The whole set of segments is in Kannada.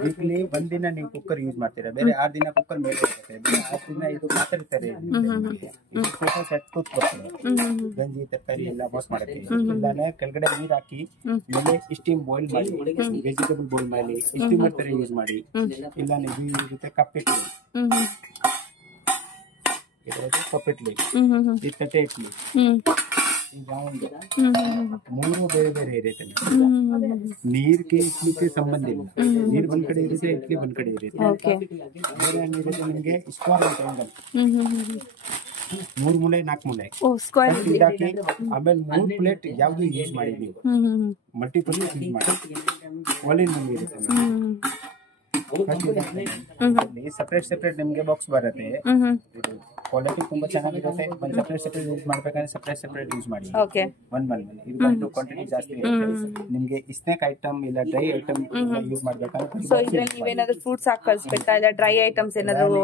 ವೀಕ್ಲಿ ಒಂದಿನ ನೀವು ಕುಕ್ಕರ್ ಯೂಸ್ ಮಾಡ್ತೀರಾ, ಬೇರೆ 6 ದಿನ ಕುಕ್ಕರ್ ಮೇಲೆ ಇರುತ್ತೆ, ಬೇರೆ 6 ದಿನ ಇದು ಮಾತಾಡ್ತಾರೆ. ಸೆಟ್ ಕೂತ್ಕೊಡ್ತೀವಿ, ಗಂಜಿ ತರಕಾರಿ ಎಲ್ಲ ವಾಶ್ ಮಾಡಕ್ಕೆ. ಇಲ್ಲಾನೆ ಕೆಳಗಡೆ ನೀರ್ ಹಾಕಿ ಮೇಲೆ ಸ್ಟೀಮ್ ಬಾಯ್ಲ್ ಮಾಡಿ, ವೆಜಿಟೇಬಲ್ ಬಾಯ್ಲ್ ಮಾಡಿ ಸ್ಟೀಮರ್ ತರ ಯೂಸ್ ಮಾಡಿ. ಇಲ್ಲಾನೆ ಇರುತ್ತೆ ಕಪ್ಪಿಟ್ಲಿ, ಕಪ್ಪಿಟ್ಲಿ, ಈ ತಟ್ಟೆ ಇಟ್ಲಿ, ಮೂರು ಬೇರೆ ಬೇರೆ ಇರುತ್ತೆ. ನೀರ್ಗೆ ಇಡ್ಲಿಕ್ಕೆ ಸಂಬಂಧ ಇಲ್ಲ, ನೀರ್ ಒಂದ್ ಕಡೆ ಇರುತ್ತೆ, ಇಡ್ಲಿ ಒಂದ್ ಕಡೆ ಇರುತ್ತೆ. ಬೇರೆ ಏನಿರುತ್ತೆ ನಿಮ್ಗೆ ಸ್ಕ್ವೇರ್ ಟ್ರಯಾಂಗಲ್, 3 ಮೂಲೆ 4 ಮೂಲೆ ಹಾಕಿ ಆಮೇಲೆ 3 ಪ್ಲೇಟ್ ಯಾವ್ದು ಯೂಸ್ ಮಾಡಿ ನೀವು ಮಲ್ಟಿಪಲ್ ಯೂಸ್ ಮಾಡಿ. ಒಲೆ ನಿಮ್ಗೆ ಇರುತ್ತೆ, ಸಪರೇಟ್ ಸಪರೇಟ್ ನಿಮ್ಗೆ ಬಾಕ್ಸ್ ಬರುತ್ತೆ. ಕ್ವಾಲಿಟಿ ತುಂಬಾ ಚೆನ್ನಾಗಿರುತ್ತೆ. ಒಂದು ಸಪರೇಟ್ ಯೂಸ್ ಮಾಡ್ಬೇಕಂದ್ರೆ ಸಪರೇಟ್ ಯೂಸ್ ಮಾಡಿ. ಇದು ಬಂದು ಕ್ವಾಂಟಿಟಿ ಜಾಸ್ತಿ ಇರುತ್ತೆ. ನಿಮ್ಗೆ ಸ್ನ್ಯಾಕ್ ಐಟಮ್ ಇಲ್ಲ ಡ್ರೈ ಐಟಮ್ ಯೂಸ್ ಮಾಡ್ಬೇಕಂದ್ರೆ ಸೊ ಇದ್ರಲ್ಲಿ ನೀವೇನಾದ್ರೂ ಫ್ರೂಟ್ಸ್ ಹಾಕಿ ಕಳ್ಸ್ಬೇಕಾ, ಇಲ್ಲ ಡ್ರೈ ಐಟಮ್ಸ್ ಏನಾದ್ರು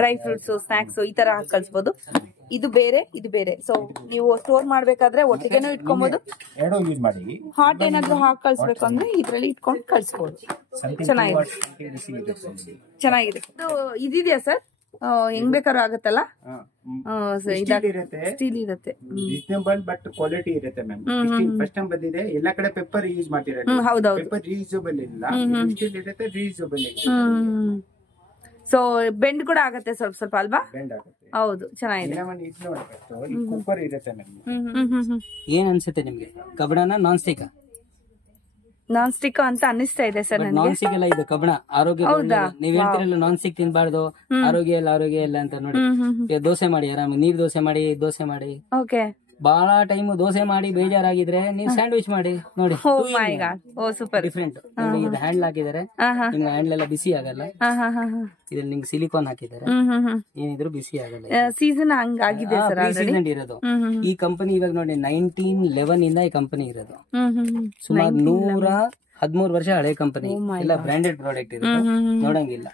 ಡ್ರೈ ಫ್ರೂಟ್ಸ್ ಸ್ನಾಕ್ಸ್ ಈ ತರ ಹಾಕಿ ಕಳ್ಸ್ಬೋದು. ಇದು ಬೇರೆ ಇದು ಬೇರೆ. ಸೊ ನೀವು ಸ್ಟೋರ್ ಮಾಡ್ಬೇಕಾದ್ರೆ ಒಟ್ಟಿಗೆನೂ ಇಟ್ಕೊಬಹುದು, ಎರಡು ಯೂಸ್ ಮಾಡಿ. ಹಾಟ್ ಏನಾದ್ರು ಹಾಕಿ ಕಳ್ಸ್ಬೇಕು ಅಂದ್ರೆ ಇದ್ರಲ್ಲಿ ಇಟ್ಕೊಂಡು ಕಳ್ಸ್ಬೋದು. ಚೆನ್ನಾಗಿದೆ. ಇದಿದೆಯಾ ಸರ್? ಹೆಂಗ್ ಬೇಕಾದ್ರೂ ಆಗತ್ತಲ್ಲ? ಸ್ಟೀಲ್ ಇರುತ್ತೆ, ರೀಸನೇಬಲ್ ಬಟ್ ಕ್ವಾಲಿಟಿ ಇರುತ್ತೆ ಮ್ಯಾಮ್. ಫಸ್ಟ್ ಟೈಮ್ ಬಂದಿದೆ, ಎಲ್ಲಾ ಕಡೆ ಪೆಪ್ಪರ್ ಯೂಸ್ ಮಾಡ್ತೀರಾ, ಪೆಪ್ಪರ್ ರೀಯೂಸಬಲ್ ಇಲ್ಲ, ಸ್ಟೀಲ್ ಇರುತ್ತೆ ರೀಯೂಸಬಲ್ ಇಲ್ಲ. ಸೊ ಬೆಂಡ್ ಕೂಡ ಆಗತ್ತೆ ಸ್ವಲ್ಪ ಸ್ವಲ್ಪ ಅಲ್ವಾ? ಬೆಂಡ್ ಆಗುತ್ತೆ. ಹೌದು, ಚೆನ್ನಾಗಿದೆ. ಕುಕ್ಕರ್ ಇರುತ್ತೆ ಮ್ಯಾಮ್. ಏನ್ ಅನ್ಸುತ್ತೆ ನಿಮ್ಗೆ, ಕಬಡನ ನಾನ್ ಸ್ಟಿಕ್? ನಾನ್ ಸ್ಟಿಕ್ ಅಂತ ಅನಿಸ್ತಾ ಇದೆ ಸರ್ ನನಗೆ. ನಾನ್ ಸ್ಟಿಕ್ ಎಲ್ಲ ಇದು ಕಬಡ ಆರೋಗ್ಯ. ನೀವ್ ಹೇಳ್ತಿರಲ್ಲ ನಾನ್ ಸ್ಟಿಕ್ ತಿನ್ಬಾರ್ದು, ಆರೋಗ್ಯ ಇಲ್ಲ ಅಂತ. ನೋಡಿ ದೋಸೆ ಮಾಡಿ, ಆರಾಮ ನೀರ್ ದೋಸೆ ಮಾಡಿ, ದೋಸೆ ಮಾಡಿ. ಓಕೆ, ಬಹಳ ಟೈಮ್ ದೋಸೆ ಮಾಡಿ ಬೇಜಾರಾಗಿದ್ರೆ ನೀವು ಸ್ಯಾಂಡ್ವಿಚ್ ಮಾಡಿ ನೋಡಿ. Super different. ಇದು ಹ್ಯಾಂಡ್ಲ್ ಹಾಕಿದ್ದಾರೆ, ನಿಮ್ಗೆ ಹ್ಯಾಂಡ್ಲ್ ಎಲ್ಲ ಬಿಸಿ ಆಗಲ್ಲ. ಇದ್ರಲ್ಲಿ ನಿಮ್ಗೆ ಸಿಲಿಕಾನ್ ಹಾಕಿದ್ದಾರೆ, ಏನಿದ್ರು ಬಿಸಿ ಆಗಲ್ಲ. ಸೀಸನ್ ಹಂಗಾಗಿದೆ ಸರ್, ಸೀಸನ್ ಇರೋದು. ಈ ಕಂಪನಿ ಇವಾಗ ನೋಡಿ 1911 ಇಂದ ಈ ಕಂಪನಿ ಇರೋದು. ಸುಮಾರು 113 ವರ್ಷ ಹಳೆ ಕಂಪನಿ. ಎಲ್ಲ ಬ್ರಾಂಡೆಡ್ ಪ್ರಾಡಕ್ಟ್ ಇರುತ್ತೆ, ನೋಡಂಗಿಲ್ಲ.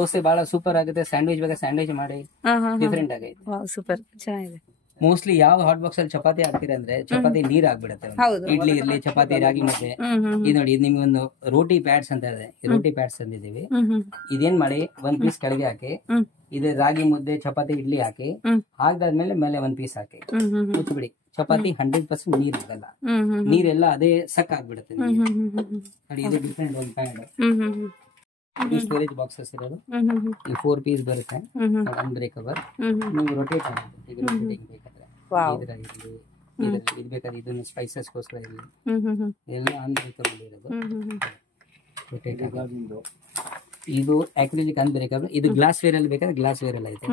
ದೋಸೆ ಬಹಳ ಸೂಪರ್ ಆಗುತ್ತೆ. ಸ್ಯಾಂಡ್ವಿಚ್ ಬೇಕಾದ್ರೆ ಸ್ಯಾಂಡ್ವಿಚ್ ಮಾಡಿ, ಡಿಫ್ರೆಂಟ್ ಆಗೈತೆ. ಸೂಪರ್ ಚೆನ್ನಾಗಿದೆ. ಮೋಸ್ಟ್ಲಿ ಯಾವ ಹಾಟ್ ಬಾಕ್ಸ್ ಅಲ್ಲಿ ಚಪಾತಿ ಹಾಕ್ತೀರಾ ಅಂದ್ರೆ ಚಪಾತಿ ನೀರ್ ಆಗ್ಬಿಡುತ್ತೆ. ಇಡ್ಲಿ ಇರ್ಲಿ, ಚಪಾತಿ, ರಾಗಿ ಮುದ್ದೆ. ಇದು ನೋಡಿ, ಇದು ನಿಮ್ಗೆ ಒಂದು ರೋಟಿ ಪ್ಯಾಡ್ಸ್ ಅಂತ ಇದೆ. ರೋಟಿ ಪ್ಯಾಡ್ಸ್ ತಂದಿದ್ದೀವಿ. ಇದೇನ್ ಮಾಡಿ 1 ಪೀಸ್ ಕೆಳಗೆ ಹಾಕಿ, ಇದು ರಾಗಿ ಮುದ್ದೆ, ಚಪಾತಿ, ಇಡ್ಲಿ ಹಾಕಿ, ಹಾಕ್ದಾದ್ಮೇಲೆ ಮೇಲೆ 1 ಪೀಸ್ ಹಾಕಿ ಮುಚ್ಚಿಬಿಡಿ. ಚಪಾತಿ 100% ನೀರ್ ಆಗಲ್ಲ, ನೀರೆಲ್ಲ ಅದೇ ಸಕ್ ಆಗ್ಬಿಡುತ್ತೆ. ನೋಡಿ ಇದು ಡಿಫ್ರೆಂಟ್ ಒಂದು ಪ್ಯಾಡ್. ಸ್ಟೋರೇಜ್ ಬಾಕ್ಸಸ್ ಇರೋದು. ಈ 4 ಪೀಸ್ ಬರುತ್ತೆ, ಅನ್ಬ್ರೇಕಬಲ್. ನೀವು ರೊಟೇಟ್ ಆಗುತ್ತೆ. ಇದು ರೊಟೇಟಿಂಗ್ ಬೇಕಾದ್ರೆ ಇದು ಬೇಕಾದ್ರೆ ಇದನ್ನು ಸ್ಪೈಸಸ್ ಗೋಸ್ಕರ ಇರಲಿ, ಎಲ್ಲ ಅನ್ಬ್ರೇಕಬಲ್ ಇರೋದು. ರೊಟೇಟ್ ಆಗೋದು. ಇದು ಆಕ್ರಿಲಿಕ್ ಅನ್ಬ್ರೇಕಬಲ್. ಇದು ಗ್ಲಾಸ್ ವೇರ್ ಅಲ್ಲಿ ಬೇಕಾದ್ರೆ ಗ್ಲಾಸ್ ವೇರ್ ಅಲ್ಲಿ ಐತೆ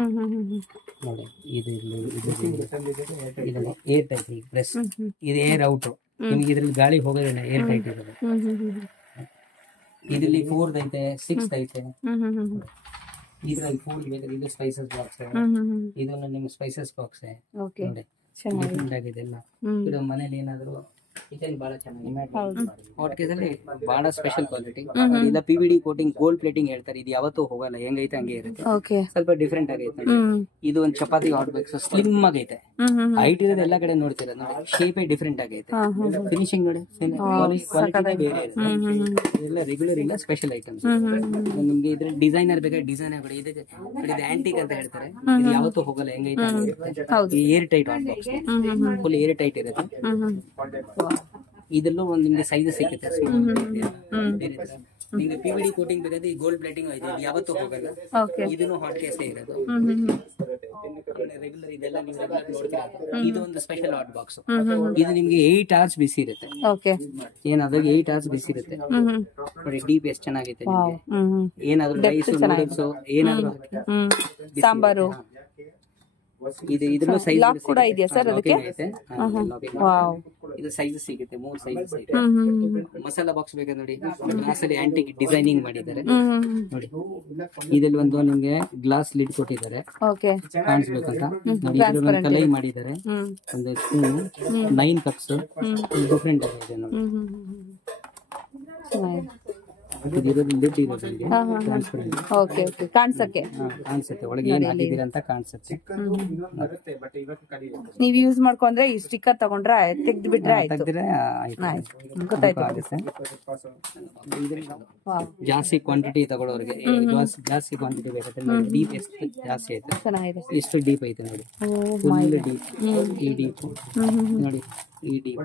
ನೋಡಿ. ಇದು ಏರ್ ಟೈಟ್ ಪ್ರೆಸ್. ಇದು ಏರ್ ಔಟ್, ನಿಮ್ಗೆ ಇದ್ರಲ್ಲಿ ಗಾಳಿ ಹೋಗೋದಿಲ್ಲ, ಏರ್ ಟೈಟ್ ಇರೋದು. ಇದ್ರಲ್ಲಿ 4 ಐತೆ, 6 ಐತೆ. ಇದ್ರಲ್ಲಿ 4 ಬೇಕಾದ್ರೆ ಇದು ಸ್ಪೈಸಸ್ ಬಾಕ್ಸ್, ಇದನ್ನು ನಿಮ್ಮ ಸ್ಪೈಸಸ್ ಬಾಕ್ಸ್ ನೋಡಿ. ಡಿಫ್ರೆಂಟ್ ಆಗಿದೆ ಎಲ್ಲ. ಇದು ಮನೇಲಿ ಏನಾದ್ರು ಕಿಚನ್ ಬಹಳ ಚೆನ್ನಾಗಿದೆ. ಬಹಳ ಸ್ಪೆಷಲ್ ಕ್ವಾಲಿಟಿ. ಇಲ್ಲ PVD ಕೋಟಿಂಗ್, ಗೋಲ್ಡ್ ಪ್ಲೇಟಿಂಗ್ ಹೇಳ್ತಾರೆ. ಇದು ಯಾವತ್ತೂ ಹೋಗಲ್ಲ, ಹೆಂಗೈತೆ ಹಂಗೆ ಇರುತ್ತೆ. ಸ್ವಲ್ಪ ಡಿಫ್ರೆಂಟ್ ಆಗೈತೆ. ಇದು ಒಂದು ಚಪಾತಿ ಹಾಟ್ ಬಾಕ್ಸ್, ಸ್ಲಿಮ್ ಆಗೈತೆ. ಹೈಟ್ ಇರೋದು ಎಲ್ಲ ಕಡೆ ನೋಡ್ತೀರ ನೋಡಿ, ಶೇಪ್ ಡಿಫ್ರೆಂಟ್ ಆಗೈತೆ. ಫಿನಿಶಿಂಗ್ ನೋಡಿ, ಕ್ವಾಲಿಟಿ ಬೇರೆ ಇರುತ್ತೆ. ಇದೆಲ್ಲ ರೆಗ್ಯುಲರ್ ಇಲ್ಲ, ಸ್ಪೆಷಲ್ ಐಟಮ್ಸ್. ನಿಮ್ಗೆ ಇದ್ರ ಡಿಸೈನರ್ ಬೇಕಾದ್ರೆ ಡಿಸೈನ್ ಆಗಿ ಇದು ಆಂಟಿಕ್ ಅಂತ ಹೇಳ್ತಾರೆ. ಇದು ಯಾವತ್ತೂ ಹೋಗಲ್ಲ, ಹೆಂಗೈತೆ. Air tight hot box, full air tight ಇರುತ್ತೆ. ಇದರಲ್ಲೂ ಒಂದು ನಿಮ್ಗೆ ಸೈಜ್ ಸಿಗುತ್ತೆ. ನಿಮ್ಗೆ PVD ಕೋಟಿಂಗ್ ಬೇಕಾದ್ರೆ ಈ ಗೋಲ್ಡ್ ಪ್ಲೇಟಿಂಗ್ ಐತೆ, ಯಾವತ್ತೂ ಹೋಗಲ್ಲ. ಇದನ್ನು ಹಾಟ್ ಕೇಸ್ ಇರೋದು ರೆಗ್ಯುಲರ್. ಇದೆಲ್ಲ ನೀವು ರೆಗ್ಯುಲರ್ ನೋಡ್ತೀರಾ. ಇದು ಒಂದು ಸ್ಪೆಷಲ್ ಹಾಟ್ ಬಾಕ್ಸ್. ಇದು ನಿಮ್ಗೆ 8 hours ಬಿಸಿ ಇರುತ್ತೆ. ಏನಾದ್ರೂ 8 hours ಬಿಸಿ ಇರುತ್ತೆ ನೋಡಿ. ಡೀಪ್ ಎಷ್ಟು ಚೆನ್ನಾಗೈತೆ. ನಿಮ್ಗೆ ಏನಾದ್ರು ರೈಸ್, ನೂಡಲ್ಸ್ ಏನಾದ್ರು ಸಾಂಬಾರು. ಇದ್ರಲ್ಲೂ ಸೈಜ್ ಕೂಡ ಇದೆಯಾ ಸರ್ ಅದಕ್ಕೆ? ಇದು ಸೈಜ್ ಸಿಗುತ್ತೆ, 3 ಸೈಜಸ್ ಇದೆ. ಮಸಾಲಾ ಬಾಕ್ಸ್ ಬೇಕಾದ್ರೆ ನೋಡಿ, ಗ್ಲಾಸ್ ಅಲ್ಲಿ ಆಂಟಿಕ್ ಡಿಸೈನಿಂಗ್ ಮಾಡಿದ್ದಾರೆ ನೋಡಿ. ಇದ್ರಲ್ಲಿ ಒಂದು ನಿಮ್ಗೆ ಗ್ಲಾಸ್ ಲಿಡ್ ಕೊಟ್ಟಿದ್ದಾರೆ, ಕಾಣಿಸ್ಬೇಕಂತ ನೋಡಿ. ಇದ್ರಲ್ಲಿ ಒಂದು ಕಲೈ ಮಾಡಿದ್ದಾರೆ, ಒಂದು ಸ್ಪೂನ್, 9 ಕಪ್ಸ್. ಡಿಫ್ರೆಂಟ್ ಆಗಿದೆ ನೋಡಿ. ಇದಿರೋದು ಲಿಡ್ ಇರೋದು ಇಲ್ಲಿ ಟ್ರಾನ್ಸ್ಪರೆಂಟ್ ಓಕೆ ಓಕೆ ಕಾಣ್ಸಕ್ಕೆ ಕಾಣಿಸುತ್ತೆ, ಒಳಗೆ ಏನ್ ಹಾಕಿದೀರ ಅಂತ ಕಾಣಿಸುತ್ತೆ. ಚಿಕ್ಕದು ಇನ್ನೊಂದು ಬರುತ್ತೆ ಬಟ್ ಇವತ್ತು ಕಡಿಯುತ್ತೆ. ನೀವ್ ಯೂಸ್ ಮಾಡ್ಕೊಂಡ್ರೆ ಈ ಸ್ಟಿಕ್ಕರ್ ತಗೊಂಡ್ರೆ ತೆಗ್ದು ಬಿಟ್ರೆ ಆಯ್ತು. ತೆಗ್ದ್ರೆ ಗೊತ್ತಾಯ್ತು. ಆಗುತ್ತೆ. ವಾವ್, ಜಾಸ್ತಿ ಕ್ವಾಂಟಿಟಿ ತಗೊಳ್ಳೋರಿಗೆ ಜಾಸ್ತಿ ಕ್ವಾಂಟಿಟಿ ಬೇಕಾದ್ರೆ ನೋಡಿ, ಡೀಪ್ ಎಷ್ಟು ಜಾಸ್ತಿ ಐತೆ, ಚೆನ್ನಾಗಿದೆ. ಎಷ್ಟು ಡೀಪ್ ಐತೆ ನೋಡಿ, ಓ ಫುಲ್ ಡೀಪ್. ಈ ಡೀಪ್ ನೋಡಿ, ಈ ಡೀಪ್.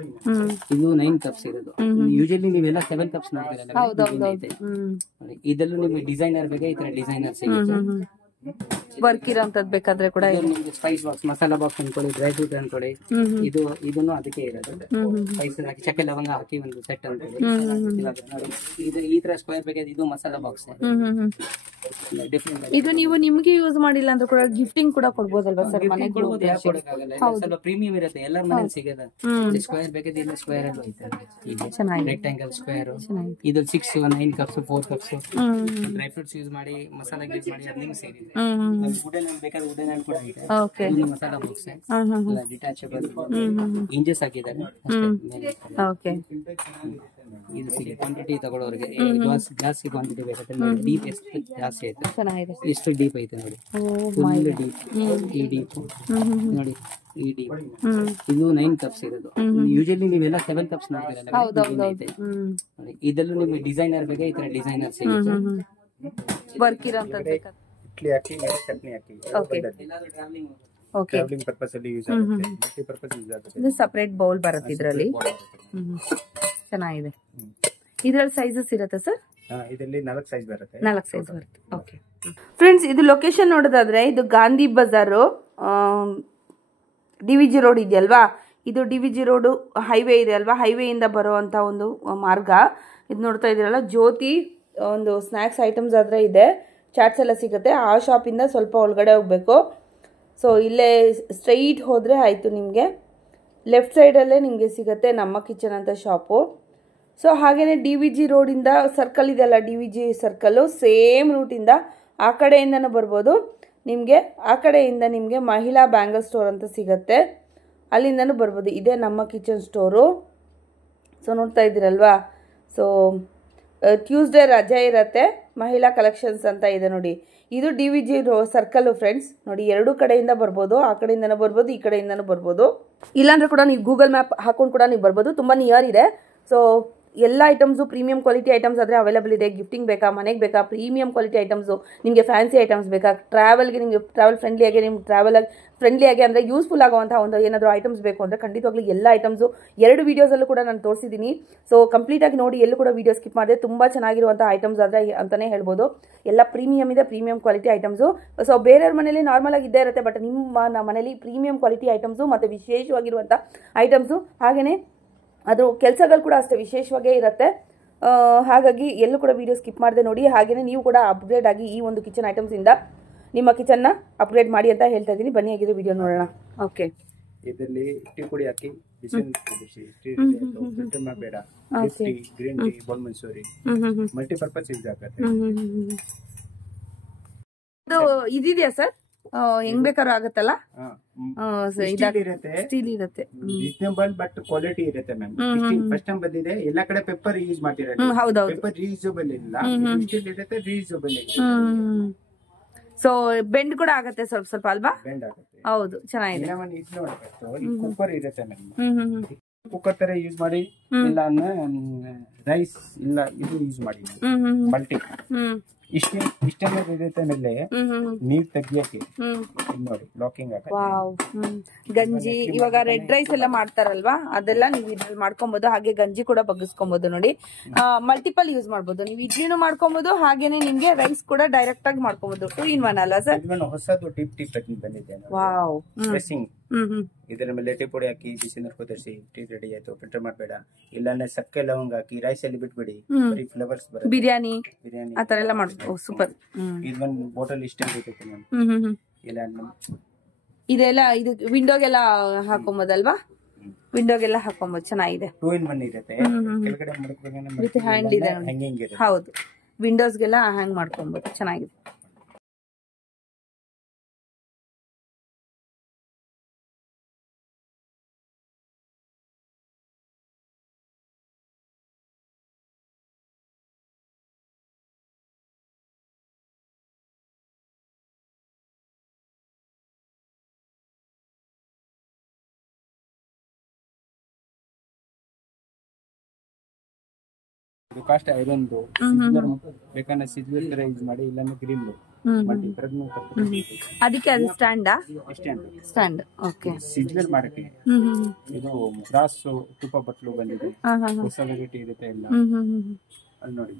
ಇದು 9 ಕಪ್ಸ್ ಇರೋದು. ಯೂಶಲಿ ನೀವೆಲ್ಲ 7 ಕಪ್ಸ್ ನೋಡ್ತೀರಲ್ಲ, ಇದರಲ್ಲೂ ನಿಮ್ಗೆ ಡಿಸೈನರ್ ಬೇಕಾ, ಈ ತರ ಡಿಸೈನರ್ ಸಿಗುತ್ತೆ. ವರ್ಕ್ ಇರೋಂಥದ್ದು ಬೇಕಾದ್ರೆ ಕೂಡ ನಿಮ್ಗೆ ಸ್ಪೈಸ್ ಬಾಕ್ಸ್, ಮಸಾಲಾ ಬಾಕ್ಸ್ ಅನ್ಕೊಳ್ಳಿ, ಡ್ರೈ ಫ್ರೂಟ್ ಅನ್ಕೊಳ್ಳಿ, ಇದನ್ನು ಅದಕ್ಕೆ ಇರೋದು. ಸ್ಪೈಸಸ್ ಹಾಕಿ ಚಕ್ಕೆ ಲವಂಗ ಹಾಕಿ ಒಂದು ಸೆಟ್ ಅನ್ಕೊಳ್ಳಿ. ಇದು ಈ ತರ ಸ್ಕ್ವೇರ್ ಬೇಕಾದ್ರೆ ಇದು ಮಸಾಲಾ ಬಾಕ್ಸ್ ಡಿಫ್ರೆಂಟ್. ಇದು ನೀವು ನಿಮ್ಗೆ ಯೂಸ್ ಮಾಡಿಲ್ಲ ಅಂದ್ರೆ ಕೂಡ ಗಿಫ್ಟಿಂಗ್ ಕೂಡ ಕೊಡ್ಬೋದಲ್ವಾ ಸರ್? ಮನೆಗೆ ಕೊಡ್ಬೋದು, ಯಾಕೆ ಕೊಡಕ್ಕಾಗಲ್ಲ? ಸ್ವಲ್ಪ ಪ್ರೀಮಿಯಂ ಇರುತ್ತೆ, ಎಲ್ಲರ ಮನೇಲಿ ಸಿಗಲ್ಲ. ಸ್ಕ್ವೇರ್ ಬೇಕಾದ್ರೆ ಇಲ್ಲ, ಸ್ಕ್ವೇರ್ ಅಲ್ಲಿ ಹೋಯ್ತಾರೆ. ರೆಕ್ಟಾಂಗಲ್ ಸ್ಕ್ವೇರ್ ಇದು 6 9 cups 4 cups dry fruits use ಮಾಡಿ, ಮಸಾಲಾ ಯೂಸ್ ಮಾಡಿ, ಅದು ನಿಮ್ಗೆ ಸೇರಿದೆ. ವುಡನ್ ಬೇಕಾದ್ರೆ ವುಡನ್ ಹ್ಯಾಂಡ್ ಕೂಡ ಇದೆ. ಓಕೆ, ಇದು ಮಸಾಲಾ ಬಾಕ್ಸ್ ಡಿಟ್ಯಾಚಬಲ್, ಇಂಜಸ್ ಹಾಕಿದ್ದಾರೆ ಓಕೆ. ಇದು ಕ್ವಾಂಟಿಟಿ ತಗೊಳ್ಳೋರಿಗೆ ಜಾಸ್ತಿ ಕ್ವಾಂಟಿಟಿ ಬೇಕಾದ್ರೆ ನೋಡಿ, ಡೀಪ್ ಎಷ್ಟು ಜಾಸ್ತಿ ಐತೆ, ಚೆನ್ನಾಗಿದೆ. ಎಷ್ಟು ಡೀಪ್ ಐತೆ ನೋಡಿ, ಫುಲ್ ಡೀಪ್. ಈ ಡೀಪ್ ನೋಡಿ, ಈ ಡೀಪ್. ಇದು 9 ಕಪ್ಸ್ ಇರೋದು. ಯೂಶಲಿ ನೀವೆಲ್ಲ 7 ಕಪ್ಸ್ ನೋಡ್ತೀರಲ್ಲ, ಇದರಲ್ಲೂ ನಿಮ್ಗೆ ಡಿಸೈನರ್ ಬೇಕಾ, ಈ ತರ ಡಿಸೈನರ್ ಸಿಗುತ್ತೆ. ವರ್ಕ್ ಇರೋಂಥದ್ದು ಬೇಕಾದ್ರೆ ಇಡ್ಲಿ ಹಾಕಿ ಚಟ್ನಿ ಹಾಕಿ ಓಕೆ. ಟ್ರಾವೆಲಿಂಗ್ ಪರ್ಪಸ್ ಅಲ್ಲಿ ಯೂಸ್ ಆಗುತ್ತೆ, ಮಲ್ಟಿ ಪರ್ಪಸ್ ಯೂಸ್ ಆಗುತ್ತೆ. ಇದು ಸಪರೇಟ್ ಬೌಲ್ ಬರುತ್ತೆ ಇದರಲ್ಲಿ. ಚೆನ್ನಾಗಿದೆ. ಇದ್ರಲ್ಲಿ ಸೈಜಸ್ ಇರುತ್ತೆ ಸರ್? ಇದರಲ್ಲಿ 4 ಸೈಜ್ ಬರುತ್ತೆ. 4 ಸೈಜ್ ಬರುತ್ತೆ. ಓಕೆ ಫ್ರೆಂಡ್ಸ್, ಇದು ಲೊಕೇಶನ್ ನೋಡೋದಾದ್ರೆ ಇದು ಗಾಂಧಿ ಬಜಾರು, DVG ರೋಡ್ ಇದೆಯಲ್ವಾ, ಇದು DVG ರೋಡು ಹೈವೇ ಇದೆ ಅಲ್ವಾ, ಹೈವೇಯಿಂದ ಬರುವಂಥ ಒಂದು ಮಾರ್ಗ. ಇದು ನೋಡ್ತಾ ಇದ್ದೀರಲ್ಲ, ಜ್ಯೋತಿ ಒಂದು ಸ್ನ್ಯಾಕ್ಸ್ ಐಟಮ್ಸ್ ಆದರೆ ಇದೆ, ಚಾಟ್ಸ್ ಎಲ್ಲ ಸಿಗುತ್ತೆ. ಆ ಶಾಪಿಂದ ಸ್ವಲ್ಪ ಒಳಗಡೆ ಹೋಗಬೇಕು. ಸೊ ಇಲ್ಲೇ ಸ್ಟ್ರೈಟ್ ಹೋದರೆ ಆಯಿತು, ನಿಮಗೆ ಲೆಫ್ಟ್ ಸೈಡಲ್ಲೇ ನಿಮಗೆ ಸಿಗುತ್ತೆ ನಮ್ಮ ಕಿಚನ್ ಅಂತ ಶಾಪು. ಸೊ ಹಾಗೆಯೇ DVG ರೋಡಿಂದ ಸರ್ಕಲ್ ಇದೆಯಲ್ಲ, DVG ಸರ್ಕಲ್ಲು ಸೇಮ್ ರೂಟಿಂದ ಆ ಕಡೆಯಿಂದನೂ ಬರ್ಬೋದು. ನಿಮಗೆ ಆ ಕಡೆಯಿಂದ ನಿಮಗೆ ಮಹಿಳಾ ಬ್ಯಾಂಗಲ್ ಸ್ಟೋರ್ ಅಂತ ಸಿಗುತ್ತೆ, ಅಲ್ಲಿಂದನೂ ಬರ್ಬೋದು. ಇದೇ ನಮ್ಮ ಕಿಚನ್ ಸ್ಟೋರು. ಸೊ ನೋಡ್ತಾ ಇದ್ದೀರಲ್ವಾ, ಸೊ ಟ್ಯೂಸ್ಡೇ ರಜೆ ಇರುತ್ತೆ, ಮಹಿಳಾ ಕಲೆಕ್ಷನ್ಸ್ ಅಂತ ಇದೆ ನೋಡಿ. ಇದು DVG ಸರ್ಕಲ್ಲು ಫ್ರೆಂಡ್ಸ್. ನೋಡಿ, ಎರಡು ಕಡೆಯಿಂದ ಬರ್ಬೋದು, ಆ ಕಡೆಯಿಂದನೂ ಬರ್ಬೋದು, ಈ ಕಡೆಯಿಂದನೂ ಬರ್ಬೋದು. ಇಲ್ಲಾಂದ್ರೆ ಕೂಡ ನೀವು ಗೂಗಲ್ ಮ್ಯಾಪ್ ಹಾಕೊಂಡು ಕೂಡ ನೀವು ಬರ್ಬೋದು, ತುಂಬ ನಿಯರ್ ಇದೆ. ಸೊ ಎಲ್ಲ ಐಟಮ್ಸು ಪ್ರೀಮಿಯಂ ಕ್ವಾಲಿಟಿ ಐಟಮ್ಸ್ ಆದರೆ ಅವೈಲೇಬಲ್ ಇದೆ. ಗಿಫ್ಟಿಂಗ್ ಬೇಕಾ, ಮನೆಗೆ ಬೇಕಾ, ಪ್ರೀಮಿಯಂ ಕ್ವಾಲಿಟಿ ಐಟಮ್ಸು, ನಿಮಗೆ ಫ್ಯಾನ್ಸಿ ಐಟಮ್ಸ್ ಬೇಕಾ, ಟ್ರಾವೆಲ್ಗೆ ನಿಮಗೆ ಟ್ರಾವೆಲ್ ಫ್ರೆಂಡ್ಲಿಯಾಗಿ, ನಿಮ್ಗೆ ಫ್ರೆಂಡ್ಲಿಯಾಗಿ ಅಂದರೆ ಯೂಸ್ಫುಲ್ ಆಗುವಂಥ ಒಂದು ಏನಾದರೂ ಐಟಮ್ಸ್ ಬೇಕು ಅಂದರೆ ಖಂಡಿತವಾಗ್ಲೂ ಎಲ್ಲ ಐಟಮ್ಸು 2 ವೀಡಿಯೋಸಲ್ಲೂ ಕೂಡ ನಾನು ತೋರಿಸಿದ್ದೀನಿ. ಸೊ ಕಂಪ್ಲೀಟಾಗಿ ನೋಡಿ, ಎಲ್ಲೂ ಕೂಡ ವೀಡಿಯೋ ಸ್ಕಿಪ್ ಮಾಡಿದೆ. ತುಂಬ ಚೆನ್ನಾಗಿರುವಂಥ ಐಟಮ್ಸ್ ಆದರೆ ಅಂತಲೇ ಹೇಳ್ಬೋದು. ಎಲ್ಲ ಪ್ರೀಮಿಯಮ್ ಇದೆ, ಪ್ರೀಮಿಯಂ ಕ್ವಾಲಿಟಿ ಐಟಮ್ಸು. ಸೊ ಬೇರೆಯವ್ರ ಮನೇಲಿ ನಾರ್ಮಲ್ ಆಗಿ ಇದ್ದೇ ಇರುತ್ತೆ, ಬಟ್ ನಮ್ಮ ಮನೇಲಿ ಪ್ರೀಮಿಯಂ ಕ್ವಾಲಿಟಿ ಐಟಮ್ಸು ಮತ್ತು ವಿಶೇಷವಾಗಿರುವಂಥ ಐಟಮ್ಸು, ಹಾಗೆಯೇ ಅದು ಕೆಲಸಗಳು ಕೂಡ ಅಷ್ಟೇ ವಿಶೇಷವಾಗೇ ಇರುತ್ತೆ. ಹಾಗಾಗಿ ಎಲ್ಲೂ ಕೂಡ ವೀಡಿಯೋ ಸ್ಕಿಪ್ ಮಾಡದೆ ನೋಡಿ. ಹಾಗೆಯೇ ನೀವು ಕೂಡ ಅಪ್ಗ್ರೇಡ್ ಆಗಿ ಈ ಒಂದು ಕಿಚನ್ ಐಟಮ್ಸಿಂದ ನಿಮ್ಮ ಕಿಚನ್ನ ಅಪ್ಗ್ರೇಡ್ ಮಾಡಿ ಅಂತ ಹೇಳ್ತಾ ಇದ್ದೀನಿ. ಬನ್ನಿ, ಆಗಿರೋ ವಿಡಿಯೋ ನೋಡೋಣ. ಓಕೆ, ಇದರಲ್ಲಿ ಟೀ ಪುಡಿ ಹಾಕಿ ಬಿಸಿ ಬೇಡ, ಗ್ರೀನ್ ಟೀ, ಬೋಲ್ ಮನ್ಸೂರಿ, ಮಲ್ಟಿಪರ್ಪಸ್ ಯೂಸ್ ಆಗುತ್ತೆ. ಇದು ಇದಿದೆಯಾ ಸರ್? ಹೆಂಗ್ ಬೇಕಾದ್ರೂ ಆಗುತ್ತಲ್ಲ? ಸ್ಟೀಲ್ ಇರುತ್ತೆ, ರೀಸನೇಬಲ್ ಬಟ್ ಕ್ವಾಲಿಟಿ ಇರುತ್ತೆ ಮ್ಯಾಮ್. ಫಸ್ಟ್ ಟೈಮ್ ಬಂದಿದೆ, ಎಲ್ಲಾ ಕಡೆ ಪೆಪ್ಪರ್ ಯೂಸ್ ಮಾಡ್ತಿರೋದು. ಪೆಪ್ಪರ್ ರೀಯೂಸಬಲ್ ಇಲ್ಲ, ಸ್ಟೀಲ್ ಇರುತ್ತೆ, ರೀಯೂಸಬಲ್ ಇದೆ. ಸೊ ಬೆಂಡ್ ಕೂಡ ಆಗುತ್ತೆ ಸ್ವಲ್ಪ ಸ್ವಲ್ಪ ಅಲ್ವಾ? ಬೆಂಡ್ ಆಗುತ್ತೆ, ಹೌದು, ಚೆನ್ನಾಗಿದೆ. ಕುಕ್ಕರ್ ಇರುತ್ತೆ ಮ್ಯಾಮ್, ಕುಕ್ಕರ್ ತರ ಯೂಸ್ ಮಾಡಿ, ಇಲ್ಲ ಅಂದ್ರೆ ರೈಸ್ ಇಲ್ಲ ಇದು ಯೂಸ್ ಮಾಡಿ ಮಲ್ಟಿ. ಇಷ್ಟೆಲ್ಲ ಇರುತ್ತೆ ಮೇಲೆ ನೀರ್ ತೆಗಿಯಕ್ಕೆ ನೋಡಿ, ಲಾಕಿಂಗ್ ಆಗುತ್ತೆ. ಗಂಜಿ ಇವಾಗ ರೆಡ್ ರೈಸ್ ಎಲ್ಲ ಮಾಡ್ತಾರಲ್ವಾ, ಅದೆಲ್ಲ ನೀವು ಇದ್ರಲ್ಲಿ ಮಾಡ್ಕೊಬಹುದು. ಹಾಗೆ ಗಂಜಿ ಕೂಡ ಬಗ್ಗಿಸ್ಕೊಬಹುದು ನೋಡಿ. ಮಲ್ಟಿಪಲ್ ಯೂಸ್ ಮಾಡ್ಬೋದು, ನೀವು ಇಡ್ಲಿನೂ ಮಾಡ್ಕೊಬಹುದು, ಹಾಗೇನೆ ನಿಮ್ಗೆ ರೈಸ್ ಕೂಡ ಡೈರೆಕ್ಟ್ ಆಗಿ ಮಾಡ್ಕೊಬಹುದು. 2 in 1 ಅಲ್ಲ ಸರ್? ಹೊಸದು ಟಿಪ್ ಬಂದಿದೆ. ವಾವ್, ಡ್ರೆಸ್ಸಿಂಗ್ ಇದರ ಮೇಲೆ ಟೀ ಪುಡಿ ಹಾಕಿ ಬಿಸಿ ನೀರು ಕುದಿಸಿ, ಟೀ ರೆಡಿ ಆಯ್ತು, ಫಿಲ್ಟರ್ ಮಾಡಬೇಡ. ಇಲ್ಲಾಂದ್ರೆ ಸಕ್ಕೆ ಲವಂಗ ಹಾಕಿ ರೈಸ್ ಅಲ್ಲಿ ಬಿಟ್ಬಿಡಿ, ಬರೀ ಫ್ಲೇವರ್ಸ್ ಬರುತ್ತೆ. ಬಿರಿಯಾನಿ ಆತರ ಎಲ್ಲ ಮಾಡ್ಬೋದು. ಸೂಪರ್. ಇದೊಂದು ಬಾಟಲ್ ಇಷ್ಟ ಇರುತ್ತೆ ಮ್ಯಾಮ್. ಇಲ್ಲ ಇದೆಲ್ಲ ಇದು ವಿಂಡೋಗೆಲ್ಲ ಹಾಕೊಂಬೋದಲ್ವಾ? ವಿಂಡೋಗೆಲ್ಲ ಹಾಕೊಂಬೋದು, ಚೆನ್ನಾಗಿದೆ. 2 in 1 ಇರುತ್ತೆ. ಕೆಳಗಡೆ ಮಡಕಬೇಕು, ವಿತ್ ಹ್ಯಾಂಡ್ ಇದೆ. ಹೌದು, ವಿಂಡೋಸ್ಗೆಲ್ಲ ಹ್ಯಾಂಗ್ ಮಾಡ್ಕೊಬೋದು, ಚೆನ್ನಾಗಿದೆ. ಇದು ಕಾಸ್ಟ್ ಐರನ್ ಬೇಕಾದ್ರೆ ಸಿಜ್ಲರ್ ತರ ಯೂಸ್ ಮಾಡಿ ಇಲ್ಲಾಂದ್ರೆ ಗ್ರೀನ್ ಅದಕ್ಕೆ ಅದು ಸ್ಟ್ಯಾಂಡಾ ಸ್ಟ್ಯಾಂಡ್ ಓಕೆ ಸಿಜ್ಲರ್ ಮಾಡಕ್ಕೆ ಇದು ಬ್ರಾಸ್ ತುಪ್ಪ ಬಟ್ಲು ಬಂದಿದೆ ಹೊಸ ವೆರೈಟಿ ಇರುತ್ತೆ ಎಲ್ಲ ಅಲ್ಲಿ ನೋಡಿ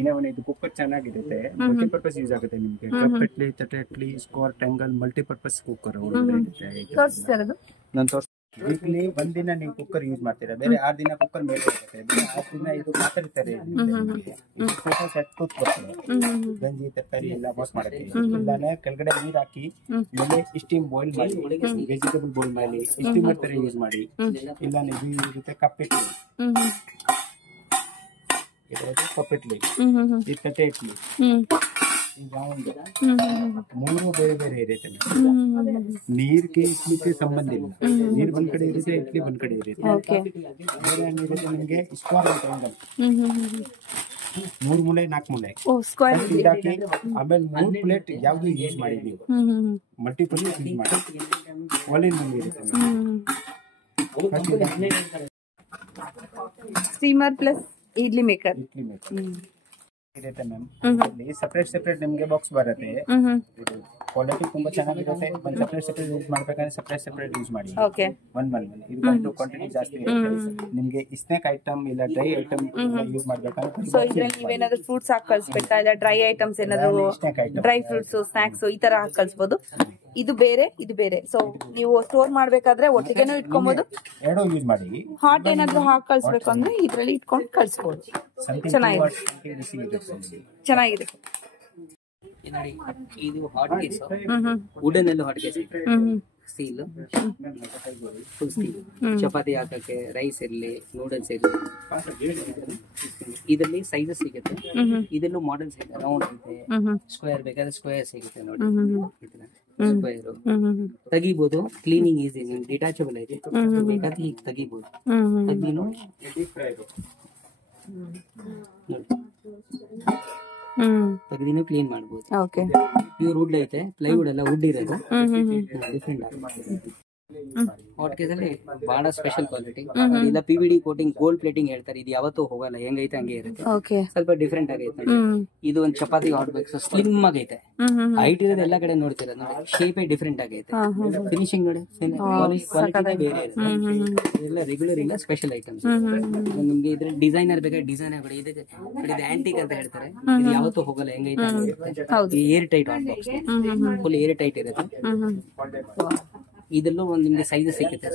ಇನ್ನೊಂದು ಇದು ಕುಕ್ಕರ್ ಚೆನ್ನಾಗಿರುತ್ತೆ ಮಲ್ಟಿಪರ್ಪಸ್ ಯೂಸ್ ಆಗುತ್ತೆ ನಿಮ್ಗೆ ಕಪ್ ತಟ್ಟೆ ಸ್ಕ್ವೇರ್ ಟ್ಯಾಂಗಲ್ ಮಲ್ಟಿಪರ್ಪಸ್ ಕುಕ್ಕರ್ ನಾನು ವೀಕ್ಲಿ ಒಂದಿನ ನೀವು ಕುಕ್ಕರ್ ಯೂಸ್ ಮಾಡ್ತೀರಾ ಬೇರೆ 6 ದಿನ ಕುಕ್ಕರ್ ಮೇಲೆ ಹೋಗುತ್ತೆ ಬೇರೆ 6 ದಿನ ಇದು ಮಾತಾಡ್ತಾರೆ ಸೆಟ್ ಕೂತ್ಕೊಳ್ತಾರೆ ಗಂಜಿ ತರಕಾರಿ ಎಲ್ಲ ವಾಶ್ ಮಾಡಕ್ಕೆ ಇಲ್ಲಾನೆ ಕೆಳಗಡೆ ನೀರ್ ಹಾಕಿ ಮೇಲೆ ಸ್ಟೀಮ್ ಬಾಯ್ಲ್ ಮಾಡಿ ವೆಜಿಟೇಬಲ್ ಬಾಯ್ಲ್ ಮಾಡಿ ಸ್ಟೀಮರ್ ತರ ಯೂಸ್ ಮಾಡಿ ಇಲ್ಲಾನೆ ಇರುತ್ತೆ ಕಪ್ಪಿಟ್ಲಿ ಕಪ್ಪಿಟ್ಲಿ ಈ ತಟ್ಟೆ ಇಟ್ಲಿ ಮೂರು ಬೇರೆ ಬೇರೆ ಇರುತ್ತೆ ನೀರ್ಗೆ ಇಡ್ಲಿಕ್ಕೆ ಸಂಬಂಧ ಇಲ್ಲ ನೀರ್ ಒಂದ್ ಕಡೆ ಇರುತ್ತೆ ಇಡ್ಲಿ ಒಂದ್ ಕಡೆ ಇರುತ್ತೆ ಬೇರೆ ಏನಿರುತ್ತೆ ನಿಮ್ಗೆ ಸ್ಕ್ವೇರ್ ಟ್ರಯಾಂಗಲ್ 3 ಮೂಲೆ 4 ಮೂಲೆ ಹಾಕಿ ಆಮೇಲೆ 3 ಪ್ಲೇಟ್ ಯಾವ್ದು ಯೂಸ್ ಮಾಡಿ ನೀವು ಮಲ್ಟಿಪಲ್ ಯೂಸ್ ಮಾಡಿ ಒಲೆ ಮೇಲೆ ಇರುತ್ತೆ ಸ್ಟೀಮರ್ ಪ್ಲಸ್ ಇಡ್ಲಿ ಮೇಕರ್ ಇರುತ್ತೆ ಮ್ಯಾಮ್ ಸಪರೇಟ್ ನಿಮ್ಗೆ ಬಾಕ್ಸ್ ಬರುತ್ತೆ ಇದು ಕ್ವಾಲಿಟಿ ತುಂಬಾ ಚೆನ್ನಾಗಿರುತ್ತೆ ಸಪರೇಟ್ ಯೂಸ್ ಮಾಡ್ಬೇಕಂದ್ರೆ ಸಪರೇಟ್ ಯೂಸ್ ಮಾಡಿ ಇದು ಕ್ವಾಂಟಿಟಿ ಜಾಸ್ತಿ ಇರುತ್ತೆ ನಿಮ್ಗೆ ಸ್ನ್ಯಾಕ್ ಐಟಮ್ ಇಲ್ಲ ಡ್ರೈ ಐಟಮ್ ಯೂಸ್ ಮಾಡ್ಬೇಕಂದ್ರೆ ಸೊ ಇದ್ರಲ್ಲಿ ನೀವೇನಾದ್ರೂ ಫ್ರೂಟ್ಸ್ ಹಾಕಿ ಕಳ್ಸ್ಬೇಕಾ ಇಲ್ಲ ಡ್ರೈ ಐಟಮ್ಸ್ ಏನಾದ್ರು ಡ್ರೈ ಫ್ರೂಟ್ಸ್ ಸ್ನಾಕ್ಸ್ ಈ ತರ ಹಾಕಿ ಕಳ್ಸ್ಬೋದು ಇದು ಬೇರೆ ಸೊ ನೀವು ಸ್ಟೋರ್ ಮಾಡ್ಬೇಕಾದ್ರೆ ಒಟ್ಟಿಗೆನೂ ಇಟ್ಕೊಬಹುದು ಎರಡು ಯೂಸ್ ಮಾಡಿ ಹಾಟ್ ಏನಾದ್ರು ಹಾಕಿ ಕಳ್ಸ್ಬೇಕು ಅಂದ್ರೆ ಇದ್ರಲ್ಲಿ ಇಟ್ಕೊಂಡು ಕಳ್ಸ್ಬೋದು ಚೆನ್ನಾಗಿದೆ ನೋಡಿ ಇದು ಹಾಟ್ ಕೇಸ್ ವುಡನ್ ಅಲ್ಲಿ hot case steel full steel chapati ಹಾಕಕ್ಕೆ ರೈಸ್ ಇರ್ಲಿ ನೂಡಲ್ಸ್ ಇರ್ಲಿ ಇದರಲ್ಲಿ ಸೈಜಸ್ ಸಿಗುತ್ತೆ ಇದರಲ್ಲೂ ಮಾಡೆಲ್ ಸಿಗುತ್ತೆ ರೌಂಡ್ ಇದೆ ಸ್ಕ್ವೇರ್ ಬೇಕಾದ್ರೆ ಸ್ಕ್ವೇರ್ ಸಿಗುತ್ತೆ ನೋಡಿ ಸ್ಕ್ವೇರ್ ತೆಗಿಬಹುದು ಕ್ಲೀನಿಂಗ್ ಈಸಿ ಡಿಟ್ಯಾಚಬಲ್ ಐತೆ ಬೇಕಾದ್ರೆ ಈಗ ತೆಗಿಬಹುದು ನೀನು ತೆಗೆದಿನೂ ಕ್ಲೀನ್ ಮಾಡಬಹುದು ಪ್ಯೂರ್ ವುಡ್ ಐತೆ ಪ್ಲೈವುಡ್ ಎಲ್ಲ ವುಡ್ ಇರೋದು ಡಿಫ್ರೆಂಟ್ ಹಾಟ್ ಕೇಸ್ ಅಲ್ಲಿ ಬಹಳ ಸ್ಪೆಷಲ್ ಕ್ವಾಲಿಟಿ ಇಲ್ಲ PVD ಕೋಟಿಂಗ್ ಗೋಲ್ಡ್ ಪ್ಲೇಟಿಂಗ್ ಹೇಳ್ತಾರೆ ಇದು ಯಾವತ್ತೂ ಹೋಗಲ್ಲ ಹೆಂಗೈತೆ ಹಂಗೆ ಇರುತ್ತೆ ಸ್ವಲ್ಪ ಡಿಫ್ರೆಂಟ್ ಆಗೈತೆ ಇದು ಒಂದು ಚಪಾತಿ ಹಾಟ್ ಬೇಕ್ಸ್ ಸ್ಲಿಮ್ ಆಗೈತೆ ಹೈಟ್ ಇರೋದು ಎಲ್ಲ ಕಡೆ ನೋಡ್ತೀರ ನೋಡಿ ಶೇಪೇ ಡಿಫ್ರೆಂಟ್ ಆಗೈತೆ ಫಿನಿಶಿಂಗ್ ನೋಡಿ ಕ್ವಾಲಿಟಿ ಬೇರೆ ಎಲ್ಲ ರೆಗ್ಯುಲರ್ ಇಲ್ಲ ಸ್ಪೆಷಲ್ ಐಟಮ್ಸ್ ನಿಮ್ಗೆ ಇದ್ರ ಡಿಸೈನರ್ ಬೇಕಾದ್ರೆ ಡಿಸೈನರ್ ಬೇಡ ಇದಕ್ಕೆ ಇದು ಆಂಟಿಕ್ ಅಂತ ಹೇಳ್ತಾರೆ ಇದು ಯಾವತ್ತೂ ಹೋಗಲ್ಲ ಹೆಂಗೈತೆ air tight hot box full air tight ಇರುತ್ತೆ ಇದರಲ್ಲೂ ಒಂದು ನಿಮ್ಗೆ ಸೈಜ್ ಸಿಗುತ್ತೆ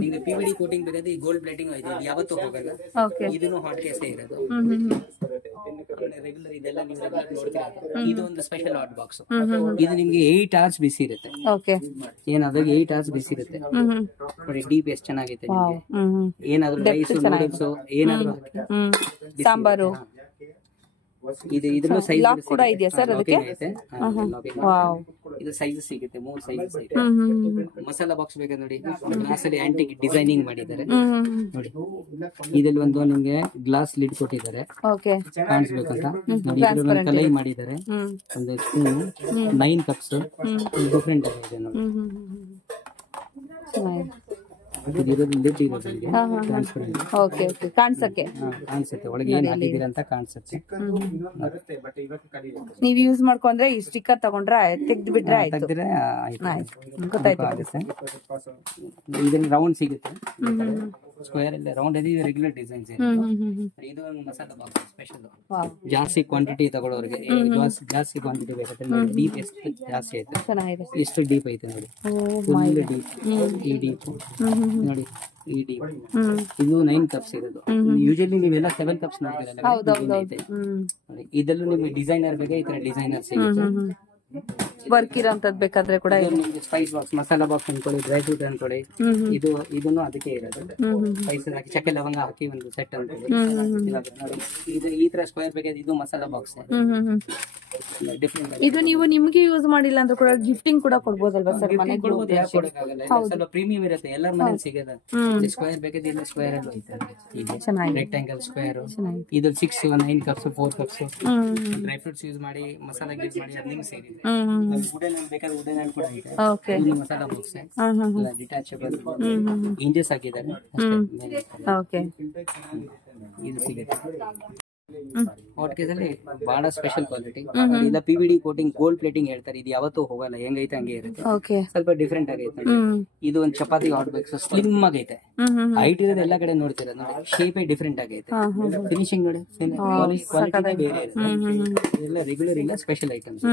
ನಿಮ್ಗೆ PVD ಕೋಟಿಂಗ್ ಬೇಕಾದ್ರೆ ಈ ಗೋಲ್ಡ್ ಪ್ಲೇಟಿಂಗ್ ಇದೆ ಯಾವತ್ತೂ ಹೋಗಲ್ಲ ಇದನ್ನು ಹಾಟ್ ಕೇಸೇ ಇರೋದು ರೆಗ್ಯುಲರ್ ಇದೆಲ್ಲ ನೀವು ರೆಗ್ಯುಲರ್ ನೋಡ್ತೀರಾ ಇದು ಒಂದು ಸ್ಪೆಷಲ್ ಹಾಟ್ ಬಾಕ್ಸ್ ಇದು ನಿಮ್ಗೆ 8 hours ಬಿಸಿ ಇರುತ್ತೆ ಏನಾದ್ರೂ 8 hours ಬಿಸಿ ಇರುತ್ತೆ ನೋಡಿ ಡೀಪ್ ಎಷ್ಟು ಚೆನ್ನಾಗೈತೆ ನಿಮ್ಗೆ ಏನಾದ್ರೂ ರೈಸ್ ನೂಡಲ್ಸ್ ಏನಾದ್ರೂ ಸಾಂಬಾರು ಇದು ಇದ್ರಲ್ಲೂ ಸೈಜ್ ಕೂಡ ಇದೆಯಾ ಸರ್ ಅದಕ್ಕೆ ಇದು ಸೈಜ್ ಸಿಗುತ್ತೆ 3 ಸೈಜ್ ಇದೆ ಮಸಾಲಾ ಬಾಕ್ಸ್ ಬೇಕಾದ್ರೆ ನೋಡಿ ಗ್ಲಾಸ್ ಅಲ್ಲಿ ಆಂಟಿಕ್ ಡಿಸೈನಿಂಗ್ ಮಾಡಿದ್ದಾರೆ ನೋಡಿ ಇದರಲ್ಲಿ ಒಂದು ನಿಮ್ಗೆ ಗ್ಲಾಸ್ ಲಿಡ್ ಕೊಟ್ಟಿದ್ದಾರೆ ಕಾಣಿಸ್ಬೇಕಂತ ನೋಡಿ ಇದ್ರಲ್ಲಿ ಒಂದು ಕಲೈ ಮಾಡಿದ್ದಾರೆ ಒಂದು ಸ್ಪೂನ್ 9 ಕಪ್ಸ್ ಡಿಫ್ರೆಂಟ್ ಆಗಿದೆ ನೋಡಿ ಕಾಣಿಸುತ್ತೆ ಒಳಗೆ ಏನ್ ಹಾಕಿದೀರ ಅಂತ ಕಾಣಿಸುತ್ತೆ ನೀವ್ ಯೂಸ್ ಮಾಡ್ಕೊಂಡ್ರೆ ಈ ಸ್ಟಿಕ್ಕರ್ ತಗೊಂಡ್ರೆ ತೆಗ್ದು ಬಿಟ್ರೆ ಗೊತ್ತಾಗುತ್ತೆ ಇದನ್ನ ರೌಂಡ್ ಸಿಗುತ್ತೆ ಸ್ಕ್ವೇರ್ ಅಲ್ಲಿ ರೌಂಡ್ ಅಲ್ಲಿ ರೆಗ್ಯುಲರ್ ಡಿಸೈನ್ಸ್ ಇದು ಒಂದು ಮಸಾಲಾ ಬಾಕ್ಸ್ ಸ್ಪೆಷಲ್ ಜಾಸ್ತಿ ಕ್ವಾಂಟಿಟಿ ತಗೊಳ್ಳೋರಿಗೆ ಜಾಸ್ತಿ ಕ್ವಾಂಟಿಟಿ ಬೇಕಾದ್ರೆ ಡೀಪ್ ಎಷ್ಟು ಜಾಸ್ತಿ ಐತೆ ಎಷ್ಟು ಡೀಪ್ ಐತೆ ನೋಡಿ ಫುಲ್ ಡೀಪ್ ಈ ಡೀಪ್ ನೋಡಿ ಈ ಡೀಪ್ ಇದು 9 ಕಪ್ಸ್ ಇರೋದು ಯೂಶಲಿ ನೀವೆಲ್ಲ 7 ಕಪ್ಸ್ ನೋಡ್ತೀರಲ್ಲ ಇದರಲ್ಲೂ ನಿಮ್ಗೆ ಡಿಸೈನರ್ ಬೇಕಾ ಈ ತರ ಡಿಸೈನರ್ ಸಿಗುತ್ತೆ ವರ್ಕ್ ಇರೋಂತದ್ ಬೇಕಾದ್ರೆ ಕೂಡ ಸ್ಪೈಸ್ ಬಾಕ್ಸ್ ಮಸಾಲಾ ಬಾಕ್ಸ್ ಅನ್ಕೊಳ್ಳಿ ಡ್ರೈ ಫ್ರೂಟ್ ಅನ್ಕೊಳ್ಳಿ ಇದನ್ನು ಅದಕ್ಕೆ ಇರೋದು ಸ್ಪೈಸಸ್ ಹಾಕಿ ಚಕ್ಕೆ ಲವಂಗ ಹಾಕಿ ಒಂದು ಸೆಟ್ ಅನ್ಕೊಳ್ಳಿ ಇದು ಈ ತರ ಸ್ಕ್ವೇರ್ ಬೇಕಾದ್ರೆ ಇದು ಮಸಾಲಾ ಬಾಕ್ಸ್ ಇದು ನೀವು ನಿಮ್ಗೆ ಯೂಸ್ ಮಾಡಿಲ್ಲ ಅಂದ್ರೆ ಕೂಡ ಗಿಫ್ಟಿಂಗ್ ಕೂಡ ಕೊಡ್ಬೋದಲ್ವಾ ಸರ್ ಮನೆಗೆ ಸ್ವಲ್ಪ ಪ್ರೀಮಿಯಂ ಇರುತ್ತೆ ಎಲ್ಲರ ಮನೇಲಿ ಸಿಗಲ್ಲ ಸ್ಕ್ವೇರ್ ಬೇಕಾದ್ರೆ ಇಲ್ಲ ಸ್ಕ್ವೇರ್ ಅಲ್ಲಿ ಐತೆ ರೆಕ್ಟಾಂಗಲ್ ಸ್ಕ್ವೇರ್ ಇದು 6 9 cups 4 cups dry fruits use ಮಾಡಿ ಮಸಾಲಾ ಯೂಸ್ ಮಾಡಿ ಅದು ನಿಮ್ಗೆ ಸೇರಿದೆ ವುಡನ್ ಬೇಕಾದ್ರೆ ವುಡನ್ ಹ್ಯಾಂಡ್ ಕೂಡ ಇದೆ. ಓಕೆ. ಇಲ್ಲಿ ಮಸಾಲಾ ಬಾಕ್ಸ್ ಎಲ್ಲ ಡಿಟ್ಯಾಚಬಲ್ ಇಂಜಸ್ ಹಾಕಿದ್ದಾರೆ ಅಷ್ಟೇ ಮೇಲೆ. ಓಕೆ. ಇದು ಸಿಗುತ್ತೆ ಹಾಟ್ ಕೇಸ್ ಅಲ್ಲಿ ಬಹಳ ಸ್ಪೆಷಲ್ ಕ್ವಾಲಿಟಿ. ಇಲ್ಲ PVD ಕೋಟಿಂಗ್ ಗೋಲ್ಡ್ ಪ್ಲೇಟಿಂಗ್ ಹೇಳ್ತಾರೆ, ಇದು ಯಾವತ್ತೂ ಹೋಗಲ್ಲ, ಹೆಂಗೈತೆ ಹಂಗೆ ಇರುತ್ತೆ. ಓಕೆ. ಸ್ವಲ್ಪ ಡಿಫ್ರೆಂಟ್ ಆಗೈತೆ. ಇದು ಒಂದು ಚಪಾತಿ ಹಾಟ್ ಬೇಕ್ಸ್ ಸ್ಲಿಮ್ ಆಗೈತೆ, ಹೈಟ್ ಇರೋದು ಎಲ್ಲಾ ಕಡೆ ನೋಡ್ತೀರ ನೋಡಿ, ಶೇಪ್ ಡಿಫ್ರೆಂಟ್ ಆಗೈತೆ, ಫಿನಿಶಿಂಗ್ ನೋಡಿ ಕ್ವಾಲಿಟಿ ಬೇರೆ ಇರುತ್ತೆ. ಇದೆಲ್ಲ ರೆಗ್ಯುಲರ್ ಇಲ್ಲ, ಸ್ಪೆಷಲ್ ಐಟಮ್ಸ್.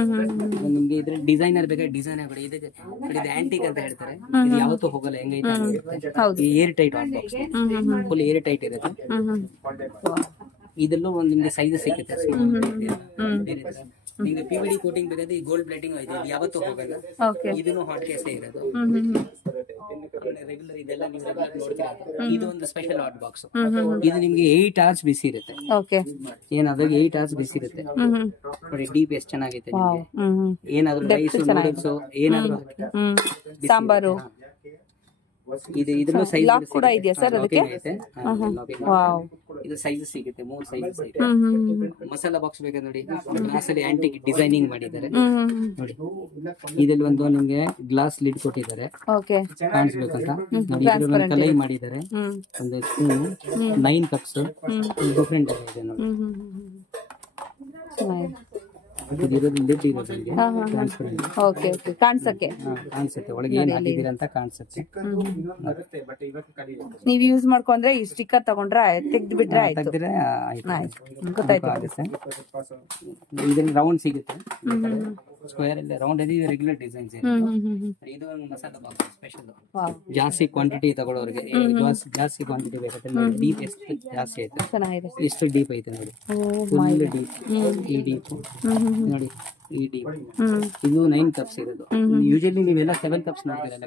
ನಿಮ್ಗೆ ಇದ್ರ ಡಿಸೈನರ್ ಬೇಕಾದ್ರೆ ಡಿಸೈನ್ ಆಗಿ ಇದಕ್ಕೆ ಇದು ಆಂಟಿಕ್ ಅಂತ ಹೇಳ್ತಾರೆ, ಇದು ಯಾವತ್ತೂ ಹೋಗಲ್ಲ, ಹೆಂಗೈತೆ ಹಂಗೆ ಇರುತ್ತೆ. Air tight hot box, full air tight ಇರುತ್ತೆ. ಇದೆಲ್ಲೂ ಒಂದು ನಿಮ್ಗೆ ಸೈಜ್ ಸಿಗುತ್ತೆ. ನಿಮ್ಗೆ PVD ಕೋಟಿಂಗ್ ಬೇಕಾದ್ರೆ ಈ ಗೋಲ್ಡ್ ಪ್ಲೇಟಿಂಗ್ ಇದೆ, ಇದು ಯಾವತ್ತೂ ಹೋಗಲ್ಲ. ಇದನ್ನು ಹಾಟ್ ಕೇಸ್ ಇರೋದು ರೆಗ್ಯುಲರ್, ಇದೆಲ್ಲ ನೀವು ರೆಗ್ಯುಲರ್ ನೋಡ್ತೀರಾ. ಇದು ಒಂದು ಸ್ಪೆಷಲ್ ಹಾಟ್ ಬಾಕ್ಸ್. ಇದು ನಿಮ್ಗೆ 8 hours ಬಿಸಿ ಇರುತ್ತೆ. ಏನಾದ್ರೂ 8 hours ಬಿಸಿ ಇರುತ್ತೆ ನೋಡಿ. ಡೀಪ್ ಎಷ್ಟು ಚೆನ್ನಾಗೈತೆ ನಿಮ್ಗೆ. ಏನಾದ್ರೂ ರೈಸ್ ನೂಡಲ್ಸ್ ಏನಾದ್ರೂ ಸಾಂಬಾರು ಇದು ಇದ್ರಲ್ಲೂ ಸೈಜ್ ಲಾಕ್ ಕೂಡ ಇದೆಯಾ ಸರ್ ಅದಕ್ಕೆ? ವಾವ್. ಇದು ಸೈಜ್ ಸಿಗುತ್ತೆ, 3 ಸೈಜಸ್ ಇದೆ. ಮಸಾಲಾ ಬಾಕ್ಸ್ ಬೇಕಾದ್ರೆ ನೋಡಿ, ಗ್ಲಾಸ್ ಅಲ್ಲಿ ಆಂಟಿಕ್ ಡಿಸೈನಿಂಗ್ ಮಾಡಿದ್ದಾರೆ ನೋಡಿ. ಇದರಲ್ಲಿ ಒಂದು ನಿಮ್ಗೆ ಗ್ಲಾಸ್ ಲಿಡ್ ಕೊಟ್ಟಿದ್ದಾರೆ, ಕಾಣಿಸ್ಬೇಕಂತ ನೋಡಿ. ಇದ್ರಲ್ಲಿ ಒಂದು ಕಲೈ ಮಾಡಿದ್ದಾರೆ, ಒಂದು ಸ್ಪೂನ್, 9 cups ಡಿಫ್ರೆಂಟ್ ಆಗಿದೆ ನೋಡಿ. ಲಿಡ್ ಇರೋದು ಕಾಣಿಸುತ್ತೆ, ಒಳಗೆ ಏನ್ ಹಾಕಿದೀರ ಅಂತ ಕಾಣಿಸುತ್ತೆ. ನೀವ್ ಯೂಸ್ ಮಾಡ್ಕೊಂಡ್ರೆ ಈ ಸ್ಟಿಕ್ಕರ್ ತಗೊಂಡ್ರೆ ತೆಗ್ದು ಬಿಟ್ರೆ ತೆಗ್ದ್ರೆ ಗೊತ್ತಾಗುತ್ತೆ. ಇದನ್ನ ರೌಂಡ್ ಸಿಗುತ್ತೆ, ಸ್ಕ್ವೇರ್ ಅಲ್ಲಿ ರೌಂಡ್ ಅಲ್ಲಿ ರೆಗ್ಯುಲರ್ ಡಿಸೈನ್ಸ್. ಇದು ಒಂದು ಮಸಾಲಾ ಬಾಕ್ಸ್ ಸ್ಪೆಷಲ್, ಜಾಸ್ತಿ ಕ್ವಾಂಟಿಟಿ ತಗೊಳ್ಳೋರಿಗೆ, ಜಾಸ್ತಿ ಕ್ವಾಂಟಿಟಿ ಬೇಕಾದ್ರೆ ಡೀಪ್ ಎಷ್ಟು ಜಾಸ್ತಿ ಐತೆ, ಎಷ್ಟು ಡೀಪ್ ಐತೆ ನೋಡಿ, ಫುಲ್ ಡೀಪ್. ಈ ಡೀಪ್ ನೋಡಿ, ಈ ಡೀಪ್ ಇದು 9 cups ಇರೋದು. ಯೂಶಲಿ ನೀವೆಲ್ಲ 7 cups ನೋಡ್ತೀರಲ್ಲ,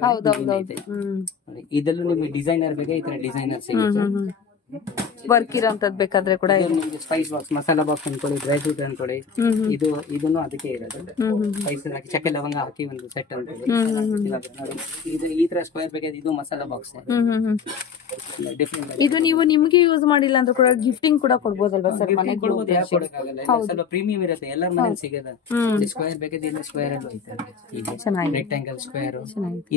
ಇದರಲ್ಲೂ ನಿಮ್ಗೆ ಡಿಸೈನರ್ ಬೇಕಾ, ಈ ತರ ಡಿಸೈನರ್ ಸಿಗುತ್ತೆ. ವರ್ಕ್ ಇರೋಂಥದ್ದು ಬೇಕಾದ್ರೆ ಕೂಡ ಸ್ಪೈಸ್ ಬಾಕ್ಸ್, ಮಸಾಲಾ ಬಾಕ್ಸ್ ಅನ್ಕೊಳ್ಳಿ, ಡ್ರೈ ಫ್ರೂಟ್ ಅನ್ಕೊಳ್ಳಿ, ಇದನ್ನು ಅದಕ್ಕೆ ಇರೋದು. ಸ್ಪೈಸ್ ಹಾಕಿ ಚಕ್ಕೆ ಲವಂಗ ಹಾಕಿ ಒಂದು ಸೆಟ್ ಅನ್ಕೊಳ್ಳಿ. ಇದು ಈ ತರ ಸ್ಕ್ವೇರ್ ಬೇಕಾದ್ರೆ ಇದು ಮಸಾಲಾ ಬಾಕ್ಸ್ ಡಿಫ್ರೆಂಟ್. ಇದು ನೀವು ನಿಮ್ಗೆ ಯೂಸ್ ಮಾಡಿಲ್ಲ ಅಂದ್ರೆ ಕೂಡ ಗಿಫ್ಟಿಂಗ್ ಕೂಡ ಕೊಡ್ಬೋದಲ್ವಾ ಸರ್? ಮನೆಗೆ ಕೊಡ್ಬೋದು, ಯಾಕೆ ಕೊಡಕ್ಕಾಗಲ್ಲ, ಸ್ವಲ್ಪ ಪ್ರೀಮಿಯಂ ಇರುತ್ತೆ, ಎಲ್ಲರ ಮನೇಲಿ ಸಿಗಲ್ಲ. ಸ್ಕ್ವೇರ್ ಬೇಕಾದ್ರೆ ಇಲ್ಲ, ಸ್ಕ್ವೇರ್ ಅಲ್ಲಿ ಐತೆ, ರೆಕ್ಟಾಂಗಲ್ ಸ್ಕ್ವೇರ್.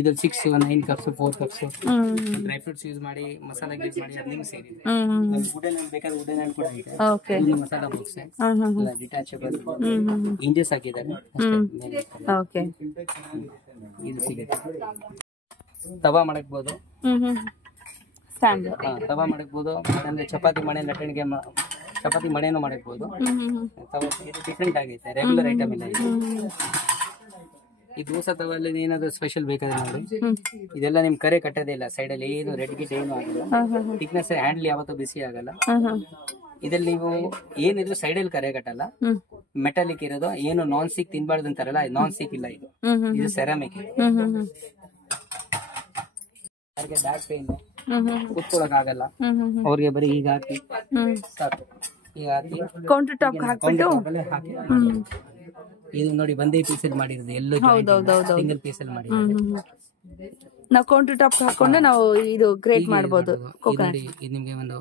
ಇದು 6 9 cups 4 cups dry fruits use ಮಾಡಿ ಮಸಾಲಾ ಯೂಸ್ ಮಾಡಿ ಅದು ನಿಮ್ಗೆ ಸೇರಿದೆ. ವುಡನ್ ಬೇಕಾದ್ರೆ ವುಡನ್ ಹ್ಯಾಂಡ್ ಕೂಡ ಇದೆ. ಇಲ್ಲಿ ಮಸಾಲಾ ಬಾಕ್ಸ್ ಎಲ್ಲ ಡಿಟ್ಯಾಚಬಲ್ ಇಂಜಸ್ ಹಾಕಿದ್ದಾರೆ ಅಷ್ಟೇ ಮೇಲೆ. ಇದು ಸಿಗುತ್ತೆ. ತವಾ ಮಾಡಕ್ಬೋದು, ತವಾ ಮಾಡಕ್ಬೋದು. ಅಂದ್ರೆ ಚಪಾತಿ ಮಣೆ ಲಟ್ಟಣಿಗೆ ಚಪಾತಿ ಮಣೆನೂ ಮಾಡಕ್ಬೋದು. ತವಾ ಇದು ಡಿಫ್ರೆಂಟ್ ಆಗೈತೆ, ರೆಗ್ಯುಲರ್ ಐಟಮ್ ಇಲ್ಲ ಇದು. ಈ ದೋಸೆ ತವಲ್ಲಿ ಏನಾದ್ರು ಸ್ಪೆಷಲ್ ಬೇಕಾದ್ರೆ ನೋಡಿ, ಇದೆಲ್ಲ ನಿಮ್ ಕರೆ ಕಟ್ಟೋದೇ ಇಲ್ಲ, ಸೈಡ್ ಅಲ್ಲಿ ಏನು ರೆಡ್ ಗಿಟ್ ಏನು ಆಗಿಲ್ಲ, ಥಿಕ್ನೆಸ್ ಹ್ಯಾಂಡ್ಲ್ ಯಾವತ್ತೂ ಬಿಸಿ ಆಗಲ್ಲ. ಇದ್ರಲ್ಲಿ ನೀವು ಏನಿದ್ರು ಸೈಡ್ ಅಲ್ಲಿ ಕರೆ ಕಟ್ಟಲ್ಲ, ಮೆಟಾಲಿಕ್ ಇರೋದು. ಏನು ನಾನ್ ಸ್ಟಿಕ್ ತಿನ್ಬಾರ್ದು ಅಂತಾರಲ್ಲ, ನಾನ್ ಸ್ಟಿಕ್ ಇಲ್ಲ, ಇದು ಸೆರಾಮಿಕ್. ಅವ್ರಿಗೆ ಬ್ಯಾಕ್ ಪೇನ್ ಕೂತ್ಕೊಳಕ್ ಆಗಲ್ಲ, ಅವ್ರಿಗೆ ಬರೀ ಈಗ ಹಾಕಿ ಸಾಕು. ಈಗ ಹಾಕಿ ಕೌಂಟರ್ ಟಾಪ್ ಹಾಕ್ಬಿಟ್ಟು ಹಾಕಿ. ಇದು ನೋಡಿ ಒಂದೇ ಪೀಸಲ್ಲಿ ಮಾಡಿರೋದು, ಎಲ್ಲೋ ಸಿಂಗಲ್ ಪೀಸಲ್ಲಿ ಮಾಡಿರೋದು. ನಾವು ಕೌಂಟರ್ ಟಾಪ್ ಹಾಕೊಂಡು ನಾವು ಇದು ಗ್ರೇಟ್ ಮಾಡಬಹುದು. ಇದು ನಿಮ್ಗೆ ಒಂದು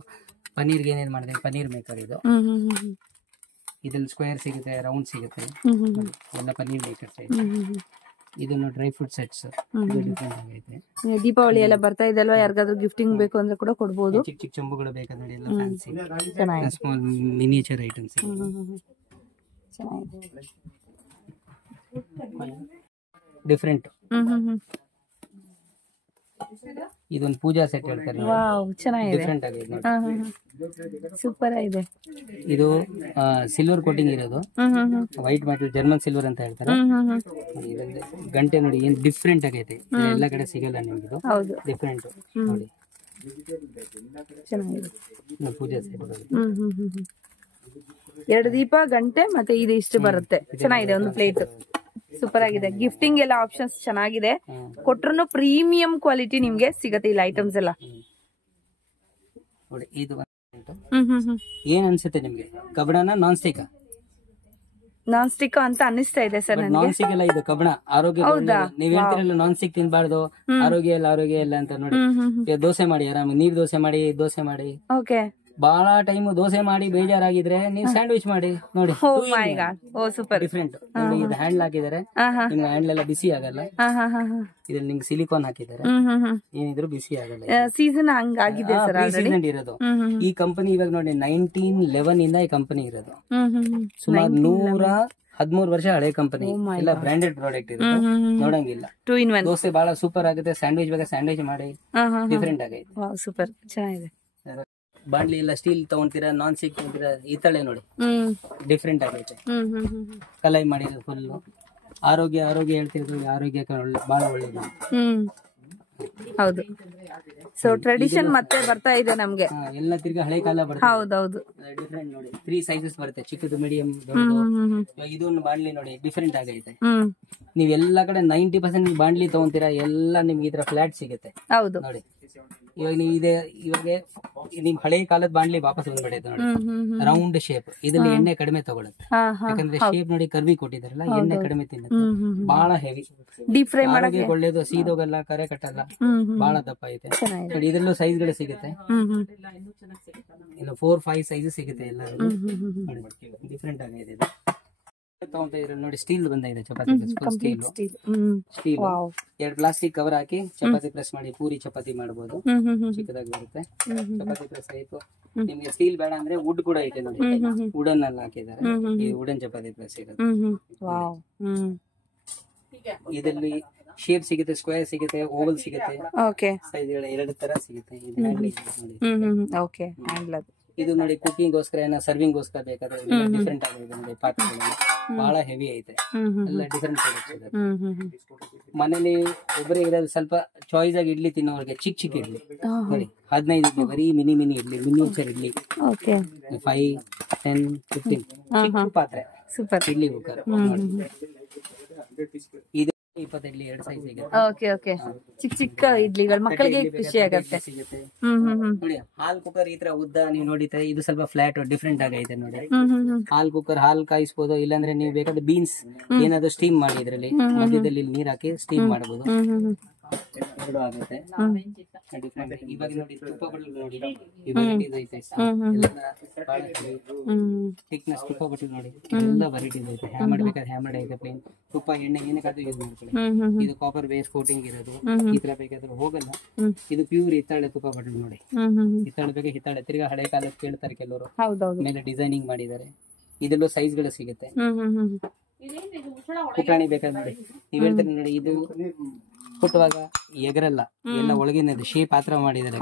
ಪನ್ನೀರ್ಗೆ ಏನೇನ್ ಮಾಡಿದೆ, ಪನ್ನೀರ್ ಮೇಕರ್ ಇದು. ಇದ್ರಲ್ಲಿ ಸ್ಕ್ವೇರ್ ಸಿಗುತ್ತೆ, ರೌಂಡ್ ಸಿಗುತ್ತೆ, ಎಲ್ಲ ಪನ್ನೀರ್ ಮೇಕರ್ಸ್ ಇದೆ. ಇದನ್ನು ಡ್ರೈ ಫ್ರೂಟ್ ಸೆಟ್ಸ್ ಡಿಫ್ರೆಂಟ್ ಆಗೈತೆ. ದೀಪಾವಳಿ ಎಲ್ಲ ಬರ್ತಾ ಇದೆ ಅಲ್ವಾ, ಯಾರಿಗಾದ್ರೂ ಗಿಫ್ಟಿಂಗ್ ಬೇಕು ಅಂದ್ರೆ ಕೂಡ ಕೊಡಬಹುದು. ಚಿಕ್ಕ ಚಿಕ್ಕ ಚಂಬುಗಳು ಬೇಕಾದ್ರೆ ಎಲ್ಲ fancy small miniature items different. ಇದೊಂದು ಪೂಜಾ ಸೆಟ್ ಹೇಳ್ತಾರೆ, ಡಿಫ್ರೆಂಟ್ ಆಗಿದೆ ನೋಡಿ, ಸೂಪರ್ ಆಗಿದೆ. ಇದು ಸಿಲ್ವರ್ ಕೋಟಿಂಗ್ ಇರೋದು, ವೈಟ್ ಮೆಟಲ್ ಜರ್ಮನ್ ಸಿಲ್ವರ್ ಅಂತ ಹೇಳ್ತಾರೆ. ಗಂಟೆ ನೋಡಿ ಏನ್ ಡಿಫ್ರೆಂಟ್ ಆಗೈತೆ, ಎಲ್ಲ ಕಡೆ ಸಿಗಲ್ಲ ನಿಮ್ಗೆ, ಡಿಫ್ರೆಂಟ್ ನೋಡಿ. ಪೂಜಾ ಸೆಟ್ 2 ದೀಪ, ಗಂಟೆ ಮತ್ತೆ ಇದು ಇಷ್ಟು ಬರುತ್ತೆ. ಚೆನ್ನಾಗಿದೆ, ಒಂದು ಪ್ಲೇಟ್ ಸೂಪರ್ ಆಗಿದೆ. ಗಿಫ್ಟಿಂಗ್ ಎಲ್ಲ ಆಪ್ಷನ್ಸ್ ಚೆನ್ನಾಗಿದೆ, ಕೊಟ್ರು ಪ್ರೀಮಿಯಂ ಕ್ವಾಲಿಟಿ ನಿಮ್ಗೆ ಸಿಗತ್ತೆ ಇಲ್ಲ ಐಟಮ್ಸ್ ಎಲ್ಲ. ನೋಡಿ ಇದು ಏನ್ ಅನ್ಸುತ್ತೆ ನಿಮ್ಗೆ, ಕಬ್ಬಣನ ನಾನ್ ಸ್ಟಿಕ್? ನಾನ್ ಸ್ಟಿಕ್ ಅಂತ ಅನಿಸ್ತಾ ಇದೆ ಸರ್. ನಾನ್ ಸ್ಟಿಕ್ ಎಲ್ಲ ಇದು ಕಬ್ಬಣ, ಆರೋಗ್ಯ. ನೀವ್ ಹೇಳ್ತಿರಲ್ಲ ನಾನ್ ಸ್ಟಿಕ್ ತಿನ್ಬಾರ್ದು, ಆರೋಗ್ಯ ಇಲ್ಲ ಅಂತ ನೋಡಿ. ದೋಸೆ ಮಾಡಿ ಆರಾಮ, ನೀರ್ ದೋಸೆ ಮಾಡಿ ಬಹಳ ಟೈಮ್ ದೋಸೆ ಮಾಡಿ ಬೇಜಾರಾಗಿದ್ರೆ ನೀವು ಸ್ಯಾಂಡ್ವಿಚ್ ಮಾಡಿ ನೋಡಿ. ಓ ಮೈ ಗಾಡ್, ಓ ಸೂಪರ್. ಡಿಫ್ರೆಂಟ್. ಇದು ಹ್ಯಾಂಡ್ಲ್ ಹಾಕಿದ್ದಾರೆ, ನಿಮ್ಗೆ ಹ್ಯಾಂಡ್ಲ್ ಎಲ್ಲ ಬಿಸಿ ಆಗಲ್ಲ. ಇದ್ರಲ್ಲಿ ನಿಮ್ಗೆ ಸಿಲಿಕಾನ್ ಹಾಕಿದ್ದಾರೆ, ಏನಿದ್ರು ಬಿಸಿ ಆಗಲ್ಲ. ಸೀಸನ್ ಹಂಗಾಗಿದೆ ಸರ್, ಸೀಸನ್ ಇರೋದು. ಈ ಕಂಪನಿ ಇವಾಗ ನೋಡಿ 1911 ಇಂದ ಈ ಕಂಪನಿ ಇರೋದು. ಸುಮಾರು 113 ವರ್ಷ ಹಳೆ ಕಂಪನಿ. ಎಲ್ಲ ಬ್ರಾಂಡೆಡ್ ಪ್ರಾಡಕ್ಟ್ ಇರುತ್ತೆ, ನೋಡಂಗಿಲ್ಲ. 2 in 1 ದೋಸೆ ಬಹಳ ಸೂಪರ್ ಆಗುತ್ತೆ. ಸ್ಯಾಂಡ್ವಿಚ್ ಬೇಕಾದ್ರೆ ಸ್ಯಾಂಡ್ವಿಚ್ ಮಾಡಿ, ಡಿಫ್ರೆಂಟ್ ಆಗೈತೆ. ಸೂಪರ್, ಚೆನ್ನಾಗಿದೆ. ಬಾಂಡ್ಲಿ ಎಲ್ಲ ಸ್ಟೀಲ್ ತಗೊಂತೀರಾ, ನಾನ್ ಸ್ಟಿಕ್ ತಗೊಂತೀರಾ, ಹಿತ್ತಾಳೆ ನೋಡಿ ಡಿಫ್ರೆಂಟ್ ಆಗೈತೆ. ಕಲೈ ಮಾಡಿರೋದು ಫುಲ್. ಆರೋಗ್ಯ ಹೇಳ್ತಿದ್ರು, ಆರೋಗ್ಯಕ್ಕೆ ಬಹಳ ಒಳ್ಳೇದು. ಹೌದು. ಸೊ ಟ್ರೆಡಿಷನ್ ಮತ್ತೆ ಬರ್ತಾ ಇದೆ ನಮ್ಗೆ. ಎಲ್ಲ ತಿರ್ಗಿ ಹಳೆ ಕಾಲ ಬರುತ್ತೆ. ಹೌದೌದು. ಡಿಫ್ರೆಂಟ್ ನೋಡಿ, 3 ಸೈಜಸ್ ಬರುತ್ತೆ, ಚಿಕ್ಕದು, ಮೀಡಿಯಂ, ದೊಡ್ಡದು. ಇದೊಂದು ಬಾಂಡ್ಲಿ ನೋಡಿ ಡಿಫ್ರೆಂಟ್ ಆಗೈತೆ. ನೀವ್ ಎಲ್ಲಾ ಕಡೆ 90% ಬಾಂಡ್ಲಿ ತಗೊಂತೀರಾ, ಎಲ್ಲ ನಿಮ್ಗೆ ಈ ತರ ಫ್ಲಾಟ್ ಸಿಗುತ್ತೆ. ಹೌದು ನೋಡಿ. ಇವಾಗ ನಿಮ್ ಹಳೆ ಕಾಲದ ಬಾಂಡ್ಲಿ ವಾಪಸ್ ಬಂದ್ಬಿಡೈತೆ ನೋಡಿ. ರೌಂಡ್ ಶೇಪ್, ಇದ್ರಲ್ಲಿ ಎಣ್ಣೆ ಕಡಿಮೆ ತಗೊಳುತ್ತೆ. ಯಾಕಂದ್ರೆ ಶೇಪ್ ನೋಡಿ ಕರ್ವಿ ಕೊಟ್ಟಿದಾರಲ್ಲ, ಎಣ್ಣೆ ಕಡಿಮೆ ತಿನ್ನುತ್ತೆ. ಬಹಳ ಹೆವಿ, ಡೀಪ್ ಫ್ರೈ ಆರೋಗ್ಯಕ್ಕೆ ಒಳ್ಳೇದು, ಸೀದೋಗಲ್ಲ, ಕರೆ ಕಟ್ಟಲ್ಲ, ಬಹಳ ದಪ್ಪ ಐತೆ ನೋಡಿ. ಇದ್ರಲ್ಲೂ ಸೈಜ್ ಗಳು ಸಿಗುತ್ತೆ, ಇಲ್ಲ 4-5 ಸೈಜ್ ಸಿಗುತ್ತೆ. ಎಲ್ಲ ಡಿಫ್ರೆಂಟ್ ಆಗಿದೆ. ತಗೊಂತ ಇದ್ರೆ ನೋಡಿ, ಸ್ಟೀಲ್ ಬಂದಿದೆ ಚಪಾತಿ ಸ್ಟೀಲ್. 2 ಪ್ಲಾಸ್ಟಿಕ್ ಕವರ್ ಹಾಕಿ ಚಪಾತಿ ಪ್ರೆಸ್ ಮಾಡಿ ಪೂರಿ ಚಪಾತಿ ಮಾಡಬಹುದು. ಚಿಕ್ಕದಾಗಿ ಬರುತ್ತೆ ಚಪಾತಿ ಪ್ರೆಸ್. ಆಯ್ತು, ನಿಮ್ಗೆ ಸ್ಟೀಲ್ ಬೇಡ ಅಂದ್ರೆ ವುಡ್ ಕೂಡ ಐತೆ ನೋಡಿ, ವುಡನ್ ಅಲ್ಲಿ ಹಾಕಿದ್ದಾರೆ. ಈ ವುಡನ್ ಚಪಾತಿ ಪ್ರೆಸ್ ಇರುತ್ತೆ. ಇದರಲ್ಲಿ ಶೇಪ್ ಸಿಗುತ್ತೆ, ಸ್ಕ್ವೇರ್ ಸಿಗುತ್ತೆ, ಓವಲ್ ಸಿಗುತ್ತೆ, ಸೈಜ್ಗಳು 2 ತರ ಸಿಗುತ್ತೆ. ಇದು ನೋಡಿ ಕುಕಿಂಗ್ ಗೋಸ್ಕರ, ಸರ್ವಿಂಗ್ ಗೋಸ್ಕರ ಬೇಕಾದ್ರೆ ಡಿಫ್ರೆಂಟ್ ಆಗಿದೆ ನೋಡಿ. ಪಾತ್ರೆಗಳು ಬಹಳ ಹೆವಿ ಐತೆ, ಎಲ್ಲ ಡಿಫ್ರೆಂಟ್ ಪ್ರಾಡಕ್ಟ್ಸ್ ಇದೆ. ಮನೇಲಿ ಒಬ್ಬರೇ ಇರೋದು, ಸ್ವಲ್ಪ ಚಾಯ್ಸ್ ಆಗಿ ಇಡ್ಲಿ ತಿನ್ನೋರಿಗೆ ಚಿಕ್ಕ ಇಡ್ಲಿ ನೋಡಿ, 15 ಇಡ್ಲಿ, ಬರೀ ಮಿನಿ ಇಡ್ಲಿ, ಮಿನಿಯೇಚರ್ ಇಡ್ಲಿ, 5, 10, 15 ಚಿಕ್ಕ ಪಾತ್ರೆ ಇಡ್ಲಿ ಕುಕ್ಕರ್. ಇದು 20 ಇಡ್ಲಿ 2 ಸೈಜ್ ಸಿಗುತ್ತೆ. ಚಿಕ್ಕ ಇಡ್ಲಿಗಳು ಮಕ್ಕಳಿಗೆ ಖುಷಿ ಆಗುತ್ತೆ. ನೋಡಿ, ಹಾಲ್ ಕುಕ್ಕರ್ ಈ ತರ ಉದ್ದ ನೀವು ನೋಡಿದ್ರೆ, ಇದು ಸ್ವಲ್ಪ ಫ್ಲಾಟ್ ಡಿಫ್ರೆಂಟ್ ಆಗೈತೆ ನೋಡಿ. ಹಾಲ್ ಕುಕ್ಕರ್, ಹಾಲ್ ಕಾಯಿಸಬಹುದು, ಇಲ್ಲಾಂದ್ರೆ ನೀವು ಬೇಕಾದ್ರೆ ಬೀನ್ಸ್ ಏನಾದ್ರು ಸ್ಟೀಮ್ ಮಾಡಿ ಇದ್ರಲ್ಲಿ ಮಧ್ಯದಲ್ಲಿ ನೀರ್ ಹಾಕಿ ಸ್ಟೀಮ್ ಮಾಡಬಹುದು. 2 ಆಗುತ್ತೆ. ಇವಾಗ ನೋಡಿ, ತುಪ್ಪ ಬಟ್ಲು ನೋಡಿ, ಥಿಕ್ನೆಸ್ ತುಪ್ಪ ಬಟ್ಲು ನೋಡಿ, ಎಲ್ಲ ವೆರೈಟೀಸ್ ಐತೆ. ಹ್ಯಾಮರ್ಡ್ ಬೇಕಾದ್ರೆ ಹ್ಯಾಮರ್ಡ್ ಐತೆ, ಪ್ಲೇನ್ ತುಪ್ಪ, ಎಣ್ಣೆ ಏನಕ್ಕಾದ್ರೂ ಯೂಸ್ ಮಾಡ್ಕೊಳ್ಳಿ. ಇದು ಕಾಪರ್ ಬೇಸ್ ಕೋಟಿಂಗ್ ಇರೋದು, ಈ ತರ ಬೇಕಾದ್ರೆ ಹೋಗಲ್ಲ. ಇದು ಪ್ಯೂರ್ ಹಿತ್ತಾಳೆ ತುಪ್ಪ ಬಟ್ಲು ನೋಡಿ. ಹಿತ್ತಾಳೆ ಬೇಕಾದ್ರೆ ಹಿತ್ತಾಳೆ, ತಿರ್ಗಾ ಹಳೆ ಕಾಲದ ಕೇಳ್ತಾರೆ ಕೆಲವರು, ಮೇಲೆ ಡಿಸೈನಿಂಗ್ ಮಾಡಿದ್ದಾರೆ. ಇದರಲ್ಲೂ ಸೈಜ್ ಗಳು ಸಿಗುತ್ತೆ. ಪುಟಾಣಿ ಬೇಕಾದ್ರೆ ನೋಡಿ, ನೀವ್ ಹೇಳ್ತಾರೆ ನೋಡಿ, ಇದು ಕುಟ್ಟುವಾಗ ಎಗರಲ್ಲ, ಎಲ್ಲ ಒಳಗಿನ ಶೇಪ್ ಆತರ ಮಾಡಿದ್ದಾರೆ,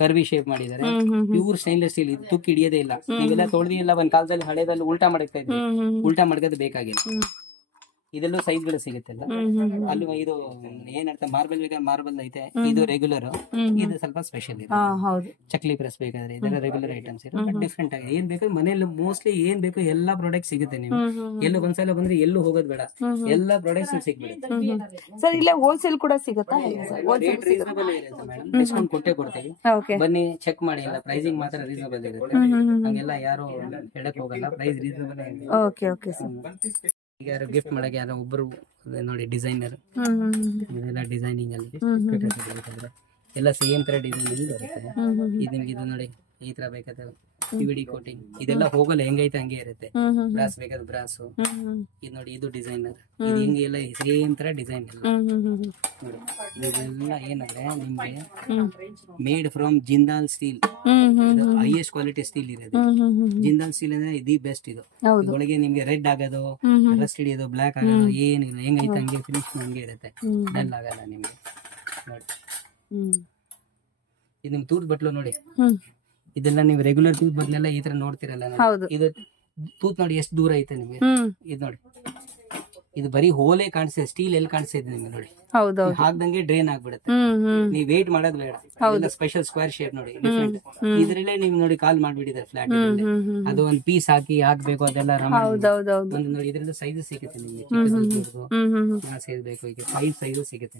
ಕರ್ವಿ ಶೇಪ್ ಮಾಡಿದ್ದಾರೆ. ಪ್ಯೂರ್ ಸ್ಟೈನ್ಲೆಸ್ ಸ್ಟೀಲ್, ಇದು ತುಕ್ಕು ಹಿಡಿಯೋದೇ ಇಲ್ಲ. ನೀವೆಲ್ಲ ತೊಳೆದಿ ಎಲ್ಲ ಒಂದ್ ಕಾಲದಲ್ಲಿ ಹಳೆದಲ್ಲಿ ಉಲ್ಟಾ ಮಾಡ್ತಾ ಇದ್ವಿ, ಉಲ್ಟಾ ಮಾಡ್ಕೋದು ಬೇಕಾಗಿಲ್ಲ. ಇದೆಲ್ಲೂ ಸೈಜ್ ಗಳು ಸಿಗುತ್ತಲ್ಲ. ಅಲ್ಲಿ ಇದು ಏನರ್ಥ, ಮಾರ್ಬಲ್ ಬೇಕಾದ್ರೆ ಮಾರ್ಬಲ್ ಐತೆ, ಇದು ರೆಗ್ಯುಲರ್, ಇದು ಸ್ವಲ್ಪ ಸ್ಪೆಷಲ್ ಇದೆ. ಚಕ್ಲಿ ಪ್ರೆಸ್ ಬೇಕಾದ್ರೆ ಇದೆಲ್ಲ ರೆಗ್ಯುಲರ್ ಐಟಮ್ಸ್ ಇರುತ್ತೆ. ಡಿಫ್ರೆಂಟ್ ಆಗಿ ಏನ್ ಬೇಕು ಮನೇಲಿ ಮೋಸ್ಟ್ಲಿ ಏನ್ ಬೇಕು ಎಲ್ಲಾ ಪ್ರಾಡಕ್ಟ್ ಸಿಗುತ್ತೆ. ನೀವು ಎಲ್ಲೂ ಒಂದ್ಸಲ ಬಂದ್ರೆ ಎಲ್ಲೂ ಹೋಗೋದ್ ಬೇಡ, ಎಲ್ಲಾ ಪ್ರಾಡಕ್ಟ್ಸ್ ಸಿಗ್ಬಿಡುತ್ತೆ. ಸರ್ ಇಲ್ಲೇ ಹೋಲ್ಸೇಲ್ ಕೂಡ ಸಿಗುತ್ತಾ? ರೇಟ್ ರೀಸನಬಲ್ ಇರುತ್ತೆ ಮೇಡಮ್, ಡಿಸ್ಕೌಂಟ್ ಕೊಡ್ತೀವಿ. ಬನ್ನಿ ಚೆಕ್ ಮಾಡಿ, ಎಲ್ಲ ಪ್ರೈಸಿಂಗ್ ಮಾತ್ರ ರೀಸನಬಲ್ ಇರುತ್ತೆ. ಹಂಗೆಲ್ಲ ಯಾರು ಹೇಳಕ್ ಹೋಗಲ್ಲ, ಪ್ರೈಸ್ ರೀಸನಬಲ್. ಈಗ ಯಾರು ಗಿಫ್ಟ್ ಮಾಡಕ್ಕೆ ಯಾರೋ ಒಬ್ಬರು ನೋಡಿ ಡಿಸೈನರ್, ಇದೆಲ್ಲ ಡಿಸೈನಿಂಗ್ ಅಲ್ಲಿ ಎಲ್ಲ ಸೇಮ್ ತರ ಡಿಸೈನಿಂಗ್ ಬರುತ್ತೆ. ಇದು ನಿಮ್ಗೆ ಇದು ನೋಡಿ, ಈ ತರ ಬೇಕಾದ್ರೆ PVD ಕೋಟಿಂಗ್, ಇದೆಲ್ಲ ಹೋಗಲ್ಲ, ಹೆಂಗೈತೆ ಹಂಗೆ ಇರುತ್ತೆ. ಬ್ರಾಸ್ ಬೇಕಾದ್ರೆ ಬ್ರಾಸ್. ಇದು ನೋಡಿ, ಇದು ಡಿಸೈನರ್, ಇದು ಹಿಂಗೆ ಎಲ್ಲ ಸೇಮ್ ತರ ಡಿಸೈನ್ ಎಲ್ಲ ನೋಡಿ. ಇದೆಲ್ಲ ಏನಂದ್ರೆ ನಿಮ್ಗೆ made from Jindal steel, highest quality steel ಇರೋದು. ಜಿಂದಾಲ್ ಸ್ಟೀಲ್ ಅಂದ್ರೆ ದಿ ಬೆಸ್ಟ್. ಇದು ಒಳಗೆ ನಿಮ್ಗೆ ರೆಡ್ ಆಗೋದು, ರಸ್ಟ್ ಹಿಡಿಯೋದು, ಬ್ಲಾಕ್ ಆಗೋದು ಏನಿಲ್ಲ, ಹೆಂಗೈತೆ ಹಂಗೆ ಫಿನಿಶ್ ಹಂಗೆ ಇರುತ್ತೆ, ಡಲ್ ಆಗಲ್ಲ ನಿಮ್ಗೆ ನೋಡಿ. ಇದು ನಿಮ್ ತೂತ್ ಬಟ್ಲು ನೋಡಿ, ಇದೆಲ್ಲ ನೀವು ರೆಗ್ಯುಲರ್ ತೂತ್ ಬಟ್ಲೆಲ್ಲ ಈ ತರ ನೋಡ್ತಿರಲ್ಲ. ಇದು ತೂತ್ ನೋಡಿ ಎಷ್ಟು ದೂರ ಐತೆ ನಿಮ್ಗೆ. ಇದು ನೋಡಿ, ಇದು ಬರೀ ಹೋಲೇ ಕಾಣಿಸ್ತದೆ, ಸ್ಟೀಲ್ ಎಲ್ಲಿ ಕಾಣಿಸ್ತಿದೆ ನಿಮ್ಗೆ ನೋಡಿ. ಹಾಕ್ದಂಗೆ ಡ್ರೈನ್ ಆಗ್ಬಿಡುತ್ತೆ, ನೀವ್ ವೇಟ್ ಮಾಡೋದ್ ಬೇಡ. ಸ್ಪೆಷಲ್ ಸ್ಕ್ವೇರ್ ಶೇಪ್ ನೋಡಿ, ಡಿಫ್ರೆಂಟ್. ಇದ್ರಲ್ಲೇ ನೀವು ನೋಡಿ ಕಾಲ್ ಮಾಡ್ಬಿಟ್ಟಿದ್ದಾರೆ ಫ್ಲಾಟ್. ಅದು ಒಂದ್ ಪೀಸ್ ಹಾಕ್ಬೇಕು, ಅದೆಲ್ಲ ಒಂದು ನೋಡಿ. ಇದರಿಂದ ಸೈಜ್ ಸಿಗುತ್ತೆ ನಿಮ್ಗೆ, ಸೈಜ್ ಬೇಕು, ಈಗ 5 ಸೈಜ್ ಸಿಗುತ್ತೆ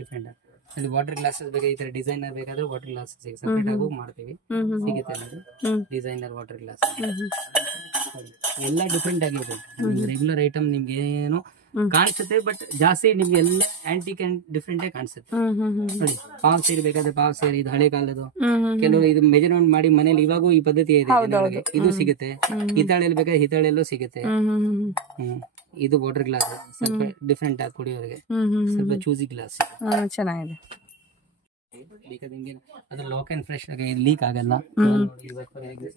ಡಿಫ್ರೆಂಟ್. ಅಲ್ಲಿ ವಾಟರ್ ಗ್ಲಾಸಸ್ ಬೇಕಾದ್ರೆ ಈ ತರ ಡಿಸೈನರ್ ಬೇಕಾದ್ರೆ ವಾಟರ್ ಗ್ಲಾಸಸ್ ಸೆಪರೇಟ್ ಆಗಿ ಮಾಡ್ತೀವಿ, ಸಿಗುತ್ತೆ ನೋಡಿ ಡಿಸೈನರ್ ವಾಟರ್ ಗ್ಲಾಸ್. ಎಲ್ಲ ಡಿಫ್ರೆಂಟ್ ಆಗಿದೆ. ರೆಗ್ಯುಲರ್ ಐಟಮ್ ನಿಮ್ಗೆ ಏನು ಕಾಣಿಸುತ್ತೆ, ಬಟ್ ಜಾಸ್ತಿ ನಿಮ್ಗೆ ಎಲ್ಲ ಆಂಟಿಕ್ ಅಂಡ್ ಡಿಫ್ರೆಂಟ್ ಕಾಣಿಸುತ್ತೆ. ನೋಡಿ, ಪಾವ್ ಸೇರಿ ಬೇಕಾದ್ರೆ ಪಾವ್ ಸೇರಿ, ಇದು ಹಳೆ ಕಾಲದ್ದು. ಕೆಲವರು ಇದು ಮೆಜರ್ಮೆಂಟ್ ಮಾಡಿ ಮನೇಲಿ ಇವಾಗೂ ಈ ಪದ್ಧತಿ ಇದೆ ಜನಗಳಿಗೆ. ಇದು ಸಿಗುತ್ತೆ. ಹಿತ್ತಾಳೆಯಲ್ಲಿ ಬೇಕಾದ್ರೆ ಹಿತ್ತಾಳೆಲ್ಲೂ ಸಿಗುತ್ತೆ. ಇದು ವಾಟರ್ ಗ್ಲಾಸ್, ಸ್ವಲ್ಪ ಡಿಫ್ರೆಂಟ್ ಆಗಿ ಕುಡಿಯೋರಿಗೆ, ಸ್ವಲ್ಪ ಚೂಸಿ ಗ್ಲಾಸ್ ಚೆನ್ನಾಗಿದೆ. ಬೇಕಾದ್ರೆ ನಿಮ್ಗೆ ಅದು ಲಾಕ್ ಅಂಡ್ ಫ್ರೆಶ್ ಆಗಿ ಲೀಕ್ ಆಗಲ್ಲ.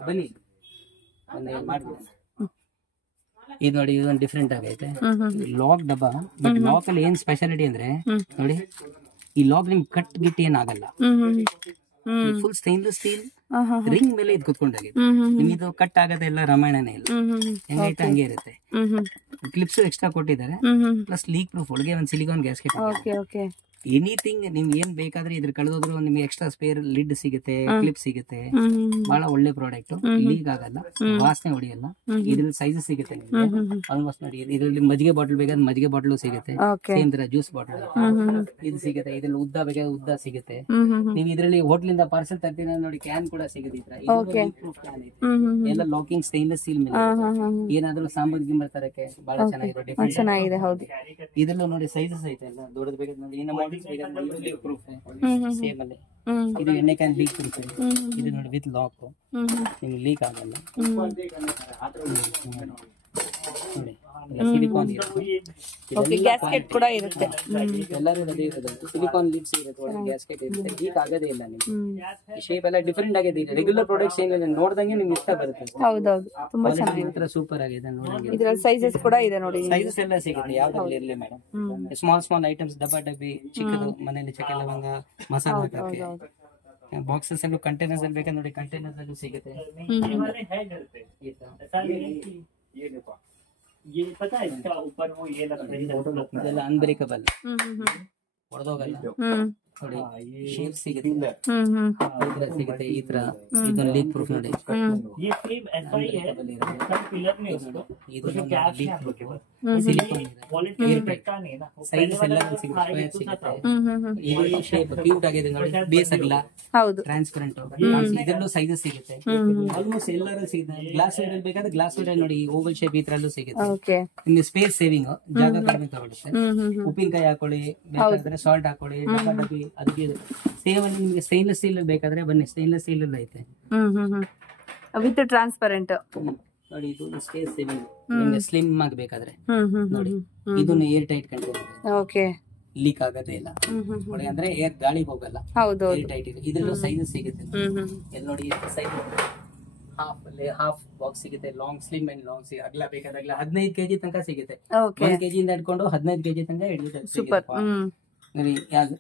ಬನ್ನಿ ಮಾಡ್ಬೋದು. ಇದು ನೋಡಿ, ಇದೊಂದು ಡಿಫ್ರೆಂಟ್ ಆಗೈತೆ ಲಾಕ್ ಡಬ್ಬ. ಬಟ್ ಲಾಕ್ ಅಲ್ಲಿ ಏನ್ ಸ್ಪೆಷಾಲಿಟಿ ಅಂದ್ರೆ ನೋಡಿ, ಈ ಲಾಕ್ ನಿಮ್ಗೆ ಕಟ್ ಗಿಟ್ ಏನಾಗಲ್ಲ. ಫುಲ್ ಸ್ಟೈನ್ಲೆಸ್ ಸ್ಟೀಲ್ ರಿಂಗ್ ಮೇಲೆ ಇದು ಕುತ್ಕೊಂಡಾಗಿದೆ. ನಿಮ್ಗೆ ಇದು ಕಟ್ ಆಗದೆ ಎಲ್ಲ ರಾಮಾಯಣನೇ ಇಲ್ಲ. ಹೆಂಗೈತೆ ಹಂಗೆ ಇರುತ್ತೆ. ಕ್ಲಿಪ್ಸ್ ಎಕ್ಸ್ಟ್ರಾ ಕೊಟ್ಟಿದ್ದಾರೆ, ಪ್ಲಸ್ ಲೀಕ್ ಪ್ರೂಫ್. ಒಳಗೆ ಒಂದು ಸಿಲಿಕಾನ್ ಗ್ಯಾಸ್ಕೆಟ್. ಎನಿಥಿಂಗ್ ನಿಮ್ಗೆ ಏನ್ ಬೇಕಾದ್ರೆ ಇದ್ರ ಕಳೆದೋದ್ರು ನಿಮ್ಗೆ ಎಕ್ಸ್ಟ್ರಾ ಸ್ಪೇರ್ ಲಿಡ್ ಸಿಗುತ್ತೆ, ಕ್ಲಿಪ್ ಸಿಗುತ್ತೆ. ಬಹಳ ಒಳ್ಳೆ ಪ್ರಾಡಕ್ಟ್, ಲೀಕ್ ಆಗಲ್ಲ, ವಾಸನೆ ಹೊಡಿಯಲ್ಲ. ಇದ್ರಲ್ಲಿ ಸೈಜಸ್ ಸಿಗುತ್ತೆ ನಿಮ್ಗೆ ಆಲ್ಮೋಸ್ಟ್. ನೋಡಿ, ಇದರಲ್ಲಿ ಮಜ್ಜಿಗೆ ಬಾಟಲ್ ಬೇಕಾದ್ರೆ ಮಜ್ಜಿಗೆ ಬಾಟಲ್ ಸಿಗುತ್ತೆ, ಸೇಮ್ ತರ ಜ್ಯೂಸ್ ಬಾಟಲ್ ಇದು ಸಿಗುತ್ತೆ. ಇದ್ರಲ್ಲಿ ಉದ್ದ ಬೇಕಾದ್ರೆ ಉದ್ದ ಸಿಗುತ್ತೆ. ನೀವು ಇದರಲ್ಲಿ ಹೋಟ್ಲಿಂದ ಪಾರ್ಸೆಲ್ ತರ್ತೀರ ನೋಡಿ, ಕ್ಯಾನ್ ಕೂಡ ಸಿಗುತ್ತೆ. ಎಲ್ಲ ಲಾಕಿಂಗ್ ಸ್ಟೈನ್ಲೆಸ್ ಸ್ಟೀಲ್ ಮೇಲೆ. ಏನಾದ್ರೂ ಸಾಂಬಾರ್ ಗಿಂಬರ್ ತರಕ್ಕೆ ಬಹಳ ಚೆನ್ನಾಗಿದೆ, ಚೆನ್ನಾಗಿದೆ. ಹೌದು, ಇದರಲ್ಲೂ ನೋಡಿ ಸೈಜಸ್ ಐತೆ ಎಲ್ಲ ದೊಡ್ಡದು ಬೇಕಾದ್ರೆ ನೋಡಿ. ಇನ್ನು ಲೀಕ್ ಪ್ರೂಫ್ ಸೇಮ್ ಅಲ್ಲಿ. ಇದು ಎಣ್ಣೆ ಕ್ಯಾನ್ ಲೀಕ್ ಪ್ರೂಫ್. ಇದು ನೋಡಿ ವಿತ್ ಲಾಕ್, ನಿಮ್ಗೆ ಲೀಕ್ ಆಗಲ್ಲ. ನೋಡಿ, ಸಿಲಿಕಾನ್ ಗ್ಯಾಸ್ಕೆಟ್ ಕೂಡ ಇರುತ್ತೆ. ಎಲ್ಲರೂ ಅದೇ ಇರೋದು, ಸಿಲಿಕಾನ್ ಲಿಡ್ಸ್ ಇರುತ್ತೆ ಒಳಗೆ, ಗ್ಯಾಸ್ಕೆಟ್ ಇರುತ್ತೆ. ಲೀಕ್ ಆಗೋದೇ ಇಲ್ಲ ನಿಮ್ಗೆ. ಶೇಪ್ ಎಲ್ಲ ಡಿಫ್ರೆಂಟ್ ಆಗಿದೆ. ರೆಗ್ಯುಲರ್ ಪ್ರಾಡಕ್ಟ್ಸ್ ಏನಿದೆ ನೋಡ್ದಂಗೆ ನಿಮ್ಗೆ ಇಷ್ಟ ಬರುತ್ತೆ. ಹೌದೌದು, ತುಂಬಾ ಚೆನ್ನಾಗಿದೆ, ಸೂಪರ್ ಆಗಿದೆ ನೋಡಂಗೆ. ಇದರಲ್ಲಿ ಸೈಜಸ್ ಕೂಡ ಇದೆ ನೋಡಿ. ಸೈಜಸ್ ಎಲ್ಲ ಸಿಗುತ್ತೆ, ಯಾವ್ದ್ರಲ್ಲಿ ಇರಲಿ ಮೇಡಮ್. ಸ್ಮಾಲ್ ಐಟಮ್ಸ್, ಡಬ್ಬ ಡಬ್ಬಿ, ಚಿಕ್ಕದು ಮನೇಲಿ ಚಕ್ಕೆ ಲವಂಗ, ಮಸಾಲ ಹಾಕಕ್ಕೆ ಬಾಕ್ಸಸ್ ಅಲ್ಲೂ, ಕಂಟೈನರ್ಸ್ ಅಲ್ಲಿ ಬೇಕಾದ್ರೆ ನೋಡಿ, ಕಂಟೈನರ್ಸ್ ಅಲ್ಲೂ ಸಿಗುತ್ತೆ. ಇದೆಲ್ಲ ಅನ್ಬ್ರೇಕಬಲ್, ಹೊಡೆದೋಗಲ್ಲ. ನೋಡಿ, ಶೇಪ್ ಸಿಗುತ್ತೆ, ಸಿಗುತ್ತೆ ಈ ತರ. ಇದೊಂದು ಲೀಕ್ ಪ್ರೂಫ್ ನೋಡಿ, ಸೈಜಸ್ ಎಲ್ಲ ಸಿಗುತ್ತೆ. ಶೇಪ್ ಕ್ಯೂಟ್ ಆಗಿದೆ ನೋಡಿ, ಬೇಸ್ ಆಗಲ್ಲ, ಟ್ರಾನ್ಸ್ಪರೆಂಟ್. ಇದರಲ್ಲೂ ಸೈಜಸ್ ಸಿಗುತ್ತೆ, ಆಲ್ಮೋಸ್ಟ್ ಎಲ್ಲರೂ ಸಿಗುತ್ತೆ. ಗ್ಲಾಸ್ ಲೈಡ್ ಬೇಕಾದ್ರೆ ಗ್ಲಾಸ್ ಲೈಡ್ ನೋಡಿ, ಓವಲ್ ಶೇಪ್ ಈ ತರಲ್ಲೂ ಸಿಗುತ್ತೆ. ನಿಮ್ಗೆ ಸ್ಪೇಸ್ ಸೇವಿಂಗ್, ಜಾಗ ಕಡಿಮೆ ತಗೊಳುತ್ತೆ. ಉಪ್ಪಿನಕಾಯಿ ಹಾಕೊಳ್ಳಿ, ಬೇಕಾದ್ರೆ ಸಾಲ್ಟ್ ಹಾಕೊಳ್ಳಿ, ಡಬ್ಬಿ. ಅದಕ್ಕೆ ಸೇಮ್ ಅಲ್ಲಿ ನಿಮ್ಗೆ ಸ್ಟೈನ್ಲೆಸ್ ಸ್ಟೀಲ್ ಬೇಕಾದ್ರೆ ಬನ್ನಿ, ಸ್ಟೈನ್ಲೆಸ್ ಸ್ಟೀಲ್ ಎಲ್ಲ ಐತೆ ವಿತ್ ಟ್ರಾನ್ಸ್ಪರೆಂಟ್. ನೋಡಿ, ಇದು ಸ್ಪೇಸ್ ಸೇವಿಂಗ್, ನಿಮ್ಗೆ ಸ್ಲಿಮ್ ಆಗಬೇಕಾದ್ರೆ ನೋಡಿ. ಇದನ್ನು ಏರ್ ಟೈಟ್ ಕಂಟೈನರ್, ಲೀಕ್ ಆಗೋದೇ ಇಲ್ಲ. ಅಂದ್ರೆ ಏರ್ ಗಾಳಿಗೆ ಹೋಗಲ್ಲ, ಏರ್ ಟೈಟ್ ಇದೆ. ಇದರಲ್ಲೂ ಸೈಜಸ್ ಸಿಗುತ್ತೆ. ಇಲ್ಲಿ ನೋಡಿ, ಸೈಜ್ ಹಾಫ್ ಬಾಕ್ಸ್ ಸಿಗುತ್ತೆ, ಲಾಂಗ್ ಸ್ಲಿಮ್ ಅಂಡ್ ಲಾಂಗ್ ಸಿಗುತ್ತೆ. ಅಗಲ ಬೇಕಾದಾಗಲ 15 kg ತನಕ ಸಿಗುತ್ತೆ. 1 kg ಇಂದ ಇಟ್ಕೊಂಡು 15 kg ತನಕ ಹಿಡಿಯುತ್ತೆ.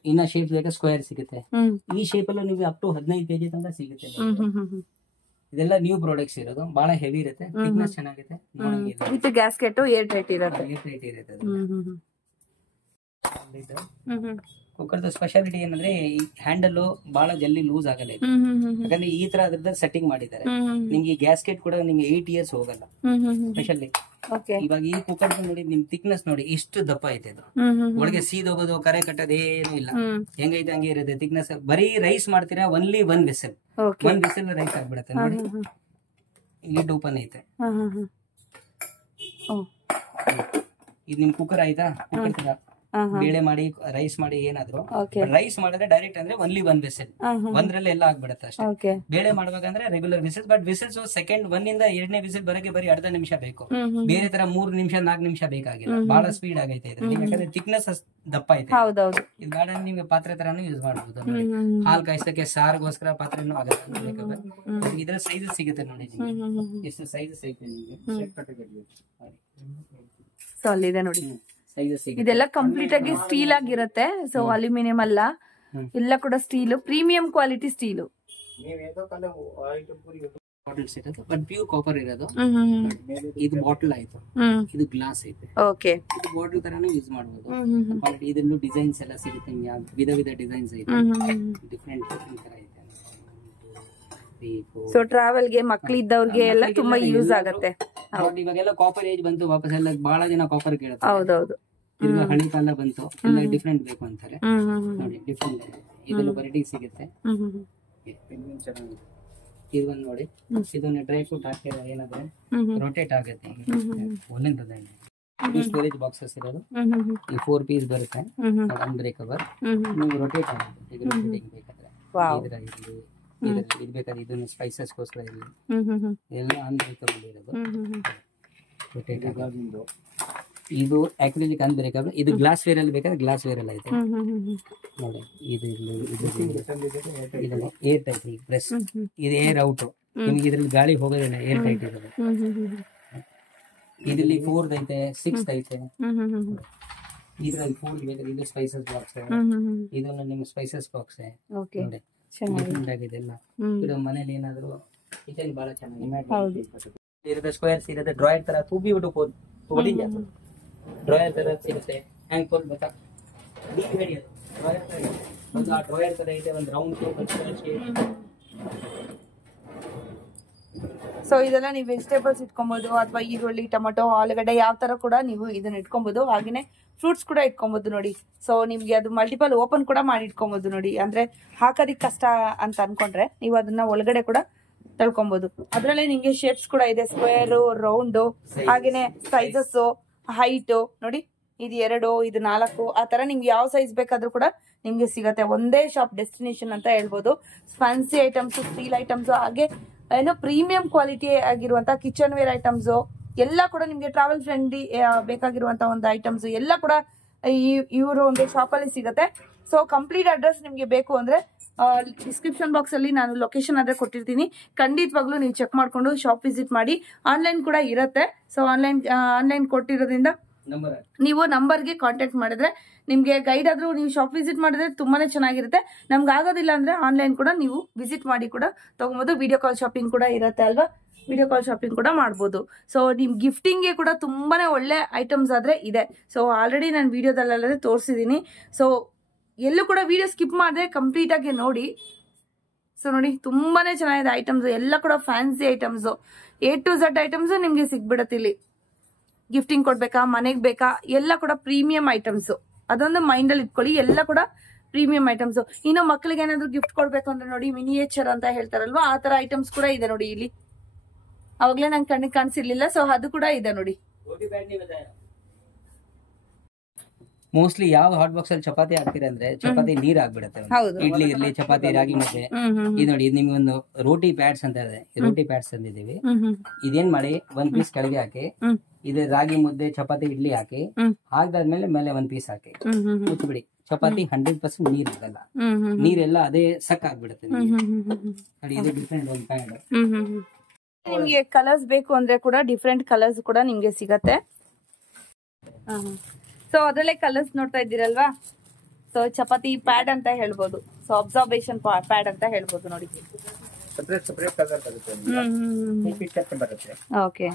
ಇನ್ನ ಶೇಪ್ ಬೇಕಾದ್ರೆ ಸ್ಕ್ವೇರ್ ಸಿಗುತ್ತೆ. ಈ ಶೇಪ್ ಅಲ್ಲೂ ನಿಮ್ಗೆ ಅಪ್ ಟು 15 kg ತನಕ ಸಿಗುತ್ತೆ. ಇದೆಲ್ಲ ನ್ಯೂ ಪ್ರಾಡಕ್ಟ್ಸ್ ಇರೋದು, ಬಹಳ ಹೆವಿ ಇರುತ್ತೆ, ಥಿಕ್ನೆಸ್ ಚೆನ್ನಾಗಿದೆ. ವಿತ್ ಗ್ಯಾಸ್ಕೆಟ್ ಏರ್ ಟೈಟ್ ಇರುತ್ತೆ. ಕುಕ್ಕರ್ದು ಸ್ಪೆಷಾಲಿಟಿ ಏನಂದ್ರೆ ಈ ಹ್ಯಾಂಡಲ್ ಬಹಳ ಜಲ್ದಿ ಲೂಸ್ ಆಗಲ್ಲ. ಯಾಕಂದ್ರೆ ಈ ತರ ಅದ್ರದ್ದು ಸೆಟ್ಟಿಂಗ್ ಮಾಡಿದ್ದಾರೆ. ನಿಮ್ಗೆ ಈ ಗ್ಯಾಸ್ಕೆಟ್ ಕೂಡ ನಿಮ್ಗೆ 8 years ಹೋಗಲ್ಲ. ಸ್ಪೆಷಲಿ ಇವಾಗ ಈ ಕುಕ್ಕರ್ ನೋಡಿ, ನಿಮ್ ಥಿಕ್ನೆಸ್ ನೋಡಿ, ಇಷ್ಟು ದಪ್ಪ ಐತೆ. ಇದು ಒಳಗೆ ಸೀದ್ ಹೋಗೋದು, ಕರೆ ಕಟ್ಟೋದು ಏನು ಇಲ್ಲ, ಹೆಂಗೈತೆ ಹಂಗೆ ಇರುತ್ತೆ ಥಿಕ್ನೆಸ್. ಬರೀ ರೈಸ್ ಮಾಡ್ತೀರಾ, ಒನ್ಲಿ 1 whistle, 1 whistle ರೈಸ್ ಆಗ್ಬಿಡತ್ತೆ ನೋಡಿ. ಲಿಡ್ ಓಪನ್ ಐತೆ. ಇದು ನಿಮ್ ಕುಕ್ಕರ್ ಆಯ್ತಾ? ಕುಕ್ಕರ್ ಬೇಳೆ ಮಾಡಿ, ರೈಸ್ ಮಾಡಿ, ಏನಾದ್ರು ರೈಸ್ ಮಾಡಿದ್ರೆ ಡೈರೆಕ್ಟ್ ಅಂದ್ರೆ ಒನ್ಲಿ 1 whistle, ಒಂದ್ರಲ್ಲಿ ಎಲ್ಲ ಆಗ್ಬಿಡುತ್ತೆ ಅಷ್ಟೇ. ಬೇಳೆ ಮಾಡುವಾಗ ಅಂದ್ರೆ regular whistles. But whistles second 1 ಇಂದ 2ನೇ ವಿಸಿಲ್ ಬರೋಕೆ ಬರೀ ಅರ್ಧ ನಿಮಿಷ ಬೇಕು. ಬೇರೆ ತರ 3 ನಿಮಿಷ 4 ನಿಮಿಷ ಬೇಕಾಗಿಲ್ಲ. ಬಹಳ ಸ್ಪೀಡ್ ಆಗೈತೆ ಇದ್ರಲ್ಲಿ, ಯಾಕಂದ್ರೆ ಥಿಕ್ನೆಸ್ ದಪ್ಪ ಐತೆ. ಇದು ಗಾರ್ಡನ್ ನಿಮ್ಗೆ ಪಾತ್ರೆ ತರಾನು ಯೂಸ್ ಮಾಡಬಹುದು. ಹಾಲ್ ಕಾಯಿಸಕ್ಕೆ, ಸಾರ್ಗೋಸ್ಕರ ಪಾತ್ರೆನೂ ಆಗುತ್ತೆ. ಇದ್ರ ಸೈಜಸ್ ಸಿಗುತ್ತೆ ನೋಡಿ, ಎಷ್ಟು ಸೈಜಸ್ ಐತೆ ನಿಮ್ಗೆ. ಇದೆ ನೋಡಿ, ಇದೆಲ್ಲ ಕಂಪ್ಲೀಟ್ ಆಗಿ ಸ್ಟೀಲ್ ಆಗಿರುತ್ತೆ. ಸೊ ಅಲ್ಯೂಮಿನಿಯಂ ಅಲ್ಲ, ಎಲ್ಲ ಕೂಡ steel, premium quality steel. But pure copper ಇರೋದು. ಇದು ಬಾಟಲ್ ಆಯ್ತು, ಇದು ಗ್ಲಾಸ್ ಐತೆ. ಇದು ಬಾಟಲ್ ತರಾನು ಯೂಸ್ ಮಾಡಬಹುದು. ಇದರಲ್ಲೂ ಡಿಸೈನ್ಸ್ ಎಲ್ಲ ಸಿಗುತ್ತೆ, ವಿಧ ವಿಧ ಡಿಸೈನ್ಸ್ ಐತೆ, ಡಿಫ್ರೆಂಟ್ ತರ ಐತೆ. ಸೊ ಟ್ರಾವೆಲ್ ಗೆ, ಮಕ್ಕಳಿದ್ದವ್ರಿಗೆ ಎಲ್ಲ ತುಂಬಾ ಯೂಸ್ ಆಗುತ್ತೆ. ಇವಾಗೆಲ್ಲ ಕಾಪರ್ ಏಜ್ ಬಂತು, ವಾಪಸ್ ಎಲ್ಲ ಬಹಳ ಜನ ಕಾಪರ್ ಕೇಳುತ್ತೆ. ಹೌದೌದು, ಹಳೆ ಕಾಲ ಬಂತು, ಎಲ್ಲ ಡಿಫ್ರೆಂಟ್ ಬೇಕು ಅಂತಾರೆ ನೋಡಿ. ಡಿಫ್ರೆಂಟ್ ಇದೆಲ್ಲ ವೆರೈಟಿ ಸಿಗುತ್ತೆ. ಇದೊಂದು ನೋಡಿ, ಇದನ್ನ ಡ್ರೈ ಫ್ರೂಟ್ ಹಾಕಿದ್ರೆ ಏನಾದ್ರೆ ರೊಟೇಟ್ ಆಗುತ್ತೆ, ಒಳ್ಳೆದಲ್ಲ. ಇದು ಸ್ಟೋರೇಜ್ ಬಾಕ್ಸಸ್ ಇರೋದು. ಈ 4 ಪೀಸ್ ಬರುತ್ತೆ, ಅನ್ಬ್ರೇಕಬಲ್. ನೀವು ರೊಟೇಟ್ ಆಗುತ್ತೆ, ಇದು ರೊಟೇಟಿಂಗ್ ಬೇಕಾದ್ರೆ ಇದ್ರಲ್ಲಿ ಇದು ಬೇಕಾದ್ರೆ ಇದನ್ನು ಸ್ಪೈಸಸ್ಗೋಸ್ಕರ ಇರಲಿ, ಎಲ್ಲ ಅನ್ಬ್ರೇಕಬಲ್ ಇರೋದು. ರೊಟೇಟ್ ಆಗೋದು. ಇದು ಅಕ್ರಿಲಿಕ್ ಅನ್ಬ್ರೇಕಬಲ್. ಇದು ಗ್ಲಾಸ್ ವೇರ್ ಅಲ್ಲಿ ಬೇಕಾದ್ರೆ ಗ್ಲಾಸ್ ವೇರ್ ಅಲ್ಲಿ ಐತೆ ನೋಡಿ. ಇದು ಏರ್ ಟೈಟ್ ಪ್ರೆಸ್, ಇದು ಏರ್ ಔಟ್. ನಿಮ್ಗೆ ಇದ್ರಲ್ಲಿ ಗಾಳಿ ಹೋಗೋದಿಲ್ಲ, ಏರ್ ಟೈಟ್ ಇರೋದು. ಇದ್ರಲ್ಲಿ 4 ಐತೆ, 6 ಐತೆ. ಇದ್ರಲ್ಲಿ 4 ಬೇಕಾದ್ರೆ ಇದು ಸ್ಪೈಸಸ್ ಬಾಕ್ಸ್, ಇದನ್ನು ನಿಮ್ಮ ಸ್ಪೈಸಸ್ ಬಾಕ್ಸ್ ನೋಡಿ. ಡಿಫ್ರೆಂಟ್ ಆಗಿದೆ ಎಲ್ಲ. ಇದು ಮನೇಲಿ ಏನಾದ್ರು ಕಿಚನ್ ಬಹಳ ಚೆನ್ನಾಗಿ ಇರುತ್ತೆ. ಸ್ಕ್ವೇರ್ಸ್ ಇರುತ್ತೆ, ಡ್ರಾಯರ್ ತರ ತೂಬಿ ಬಿಟ್ಟು ಡ್ರಾಯರ್ ತರ ಸಿಗುತ್ತೆ. ಹ್ಯಾಂಗ್ ಫೋಲ್ಡ್ ಬೇಕಾ ಡ್ರಾಯರ್ ತರ ಇದೆ, ಒಂದು ರೌಂಡ್ ಶೇಪ್. ಸೊ ಇದೆಲ್ಲ ನೀವು ವೆಜಿಟೇಬಲ್ಸ್ ಇಟ್ಕೊಬಹುದು, ಅಥವಾ ಈರುಳ್ಳಿ, ಟೊಮೆಟೊ, ಆಲೂಗಡ್ಡೆ ಯಾವ ತರ ಕೂಡ ನೀವು ಇದನ್ನ ಇಟ್ಕೊಬಹುದು. ಹಾಗೇನೆ ಫ್ರೂಟ್ಸ್ ಕೂಡ ಇಟ್ಕೊಬಹುದು ನೋಡಿ. ಸೊ ನಿಮ್ಗೆ ಅದು ಮಲ್ಟಿಪಲ್ ಓಪನ್ ಕೂಡ ಮಾಡಿ ಇಟ್ಕೊಬಹುದು ನೋಡಿ. ಅಂದ್ರೆ ಹಾಕೋದಿಕ್ ಕಷ್ಟ ಅಂತ ಅನ್ಕೊಂಡ್ರೆ ನೀವು ಅದನ್ನ ಒಳಗಡೆ ಕೂಡ ತಳ್ಕೊಬಹುದು. ಅದ್ರಲ್ಲೇ ನಿಮ್ಗೆ ಶೇಪ್ಸ್ ಕೂಡ ಇದೆ, ಸ್ಕ್ವೇರ್, ರೌಂಡ್, ಹಾಗೇನೆ ಸೈಜಸ್, ಹೈಟ್ ನೋಡಿ. ಇದು 2, ಇದು 4, ಆ ತರ ನಿಮ್ಗೆ ಯಾವ ಸೈಜ್ ಬೇಕಾದ್ರೂ ಕೂಡ ನಿಮ್ಗೆ ಸಿಗತ್ತೆ. ಒಂದೇ ಶಾಪ್ ಡೆಸ್ಟಿನೇಷನ್ ಅಂತ ಹೇಳ್ಬೋದು. ಫ್ಯಾನ್ಸಿ ಐಟಮ್ಸ್, ಸ್ಟೀಲ್ ಐಟಮ್ಸ್, ಹಾಗೆ ಏನೋ ಪ್ರೀಮಿಯಂ ಕ್ವಾಲಿಟಿ ಆಗಿರುವಂತ ಕಿಚನ್ ವೇರ್ ಐಟಮ್ಸ್ ಎಲ್ಲ ಕೂಡ ನಿಮ್ಗೆ ಟ್ರಾವೆಲ್ ಫ್ರೆಂಡ್ಲಿ ಬೇಕಾಗಿರುವಂತ ಒಂದು ಐಟಮ್ಸ್ ಎಲ್ಲ ಕೂಡ ಇವರು ಒಂದು ಶಾಪ್ ಅಲ್ಲಿ ಸಿಗತ್ತೆ. ಸೊ ಕಂಪ್ಲೀಟ್ ಅಡ್ರೆಸ್ ನಿಮ್ಗೆ ಬೇಕು ಅಂದ್ರೆ ಡಿಸ್ಕ್ರಿಪ್ಷನ್ ಬಾಕ್ಸ್ ಅಲ್ಲಿ ನಾನು ಲೊಕೇಶನ್ ಆದ್ರೆ ಕೊಟ್ಟಿರ್ತೀನಿ. ಖಂಡಿತವಾಗ್ಲೂ ನೀವು ಚೆಕ್ ಮಾಡ್ಕೊಂಡು ಶಾಪ್ ವಿಸಿಟ್ ಮಾಡಿ. ಆನ್ಲೈನ್ ಕೂಡ ಇರುತ್ತೆ. ಸೊ ಆನ್ಲೈನ್ ಕೊಟ್ಟಿರೋದ್ರಿಂದ ನೀವು ನಂಬರ್ಗೆ ಕಾಂಟ್ಯಾಕ್ಟ್ ಮಾಡಿದ್ರೆ ನಿಮ್ಗೆ ಗೈಡ್ ಆದ್ರೂ ನೀವು ಶಾಪ್ ವಿಸಿಟ್ ಮಾಡಿದ್ರೆ ತುಂಬಾನೇ ಚೆನ್ನಾಗಿರುತ್ತೆ. ನಮ್ಗೆ ಆಗೋದಿಲ್ಲ ಅಂದ್ರೆ ಆನ್ಲೈನ್ ಕೂಡ ನೀವು ವಿಸಿಟ್ ಮಾಡಿ ಕೂಡ ತಗೊಬೋದು. ವಿಡಿಯೋ ಕಾಲ್ ಶಾಪಿಂಗ್ ಕೂಡ ಇರುತ್ತೆ ಅಲ್ವಾ, ವಿಡಿಯೋ ಕಾಲ್ ಶಾಪಿಂಗ್ ಕೂಡ ಮಾಡ್ಬೋದು. ಸೊ ನಿಮ್ ಗಿಫ್ಟಿಂಗ್ಗೆ ಕೂಡ ತುಂಬಾನೇ ಒಳ್ಳೆ ಐಟಮ್ಸ್ ಆದ್ರೆ ಇದೆ. ಸೊ ಆಲ್ರೆಡಿ ನಾನು ವಿಡಿಯೋದಲ್ಲೆಲ್ಲ ತೋರಿಸಿದೀನಿ. ಸೊ ಎಲ್ಲೂ ಕೂಡ ವಿಡಿಯೋ ಸ್ಕಿಪ್ ಮಾಡಿದ್ರೆ ಕಂಪ್ಲೀಟ್ ಆಗಿ ನೋಡಿ. ಸೊ ನೋಡಿ ತುಂಬಾನೇ ಚೆನ್ನಾಗಿದೆ ಐಟಮ್ಸ್ ಎಲ್ಲ ಕೂಡ fancy items, A to Z items ನಿಮ್ಗೆ ಸಿಗ್ಬಿಡತ್ತೆ ಇಲ್ಲಿ. ಗಿಫ್ಟಿಂಗ್ ಕೊಡ್ಬೇಕಾ, ಮನೆಗೆ ಬೇಕಾ, ಎಲ್ಲ ಕೂಡ ಪ್ರೀಮಿಯಂ ಐಟಮ್ಸ್. ಅದೊಂದು ಮೈಂಡ್ ಅಲ್ಲಿ ಇಟ್ಕೊಳ್ಳಿ, ಎಲ್ಲ ಕೂಡ ಪ್ರೀಮಿಯಂ ಐಟಮ್ಸ್. ಇನ್ನು ಮಕ್ಕಳಿಗೆ ಏನಾದ್ರು ಗಿಫ್ಟ್ ಕೊಡ್ಬೇಕು ಅಂದ್ರೆ ನೋಡಿ ಮಿನಿಯೇಚರ್ ಅಂತ ಹೇಳ್ತಾರಲ್ವಾ, ಆ ತರ ಐಟಮ್ಸ್ ಕೂಡ ಇದೆ ನೋಡಿ ಇಲ್ಲಿ. ಅವಾಗ್ಲೇ ನಂಗೆ ಕಣ್ಣಿಗೆ ಕಾಣಿಸಿರ್ಲಿಲ್ಲ. ಸೊ ಅದು ಕೂಡ ಇದೆ ನೋಡಿ. ಮೋಸ್ಟ್ಲಿ ಯಾವ ಹಾಟ್ ಬಾಕ್ಸ್ ಅಲ್ಲಿ ಚಪಾತಿ ಹಾಕ್ತೀರಾ ಅಂದ್ರೆ ಚಪಾತಿ ನೀರ್ ಆಗ್ಬಿಡುತ್ತೆ. ಇಡ್ಲಿ ಇರ್ಲಿ, ಚಪಾತಿ, ರಾಗಿ ಮುದ್ದೆ. ಇದು ನೋಡಿ, ಇದು ನಿಮ್ಗೆ ಒಂದು ರೋಟಿ ಪ್ಯಾಡ್ಸ್ ಅಂತ ಇದೆ. ರೋಟಿ ಪ್ಯಾಡ್ಸ್ ತಂದಿದ್ದೀವಿ. ಇದೇನ್ ಮಾಡಿ 1 ಪೀಸ್ ಕೆಳಗೆ ಹಾಕಿ, ಇದು ರಾಗಿ ಮುದ್ದೆ, ಚಪಾತಿ, ಇಡ್ಲಿ ಹಾಕಿ, ಹಾಕ್ದಾದ್ಮೇಲೆ ಮೇಲೆ 1 ಪೀಸ್ ಹಾಕಿ ಮುಚ್ಚಿಬಿಡಿ. ಚಪಾತಿ 100% ನೀರ್ ಆಗಲ್ಲ, ನೀರೆಲ್ಲ ಅದೇ ಸಕ್ ಆಗ್ಬಿಡುತ್ತೆ ನೋಡಿ. ಇದು ಡಿಫ್ರೆಂಟ್ ಒಂದು ಪ್ಯಾಡ್. ನಿಮ್ಗೆ ಕಲರ್ಸ್ ಬೇಕು ಅಂದ್ರೆ ಕೂಡ ಡಿಫ್ರೆಂಟ್ ಕಲರ್ಸ್ ಕೂಡ ನಿಮ್ಗೆ ಸಿಗತ್ತೆ. ಸೊ ಅದ್ರಲ್ಲೇ ಕಲರ್ಸ್ ನೋಡ್ತಾ ಇದ್ದೀರಲ್ವಾ. ಸೊ ಚಪಾತಿ ಪ್ಯಾಡ್ ಅಂತ ಹೇಳ್ಬೋದು. ಸೊ ಅಬ್ಸರ್ವೇಷನ್ ಪ್ಯಾಡ್ ಅಂತ ಹೇಳ್ಬೋದು ನೋಡಿ. ಸಪರೇಟ್ ಕಲರ್ ಬರುತ್ತೆ. ಓಕೆ.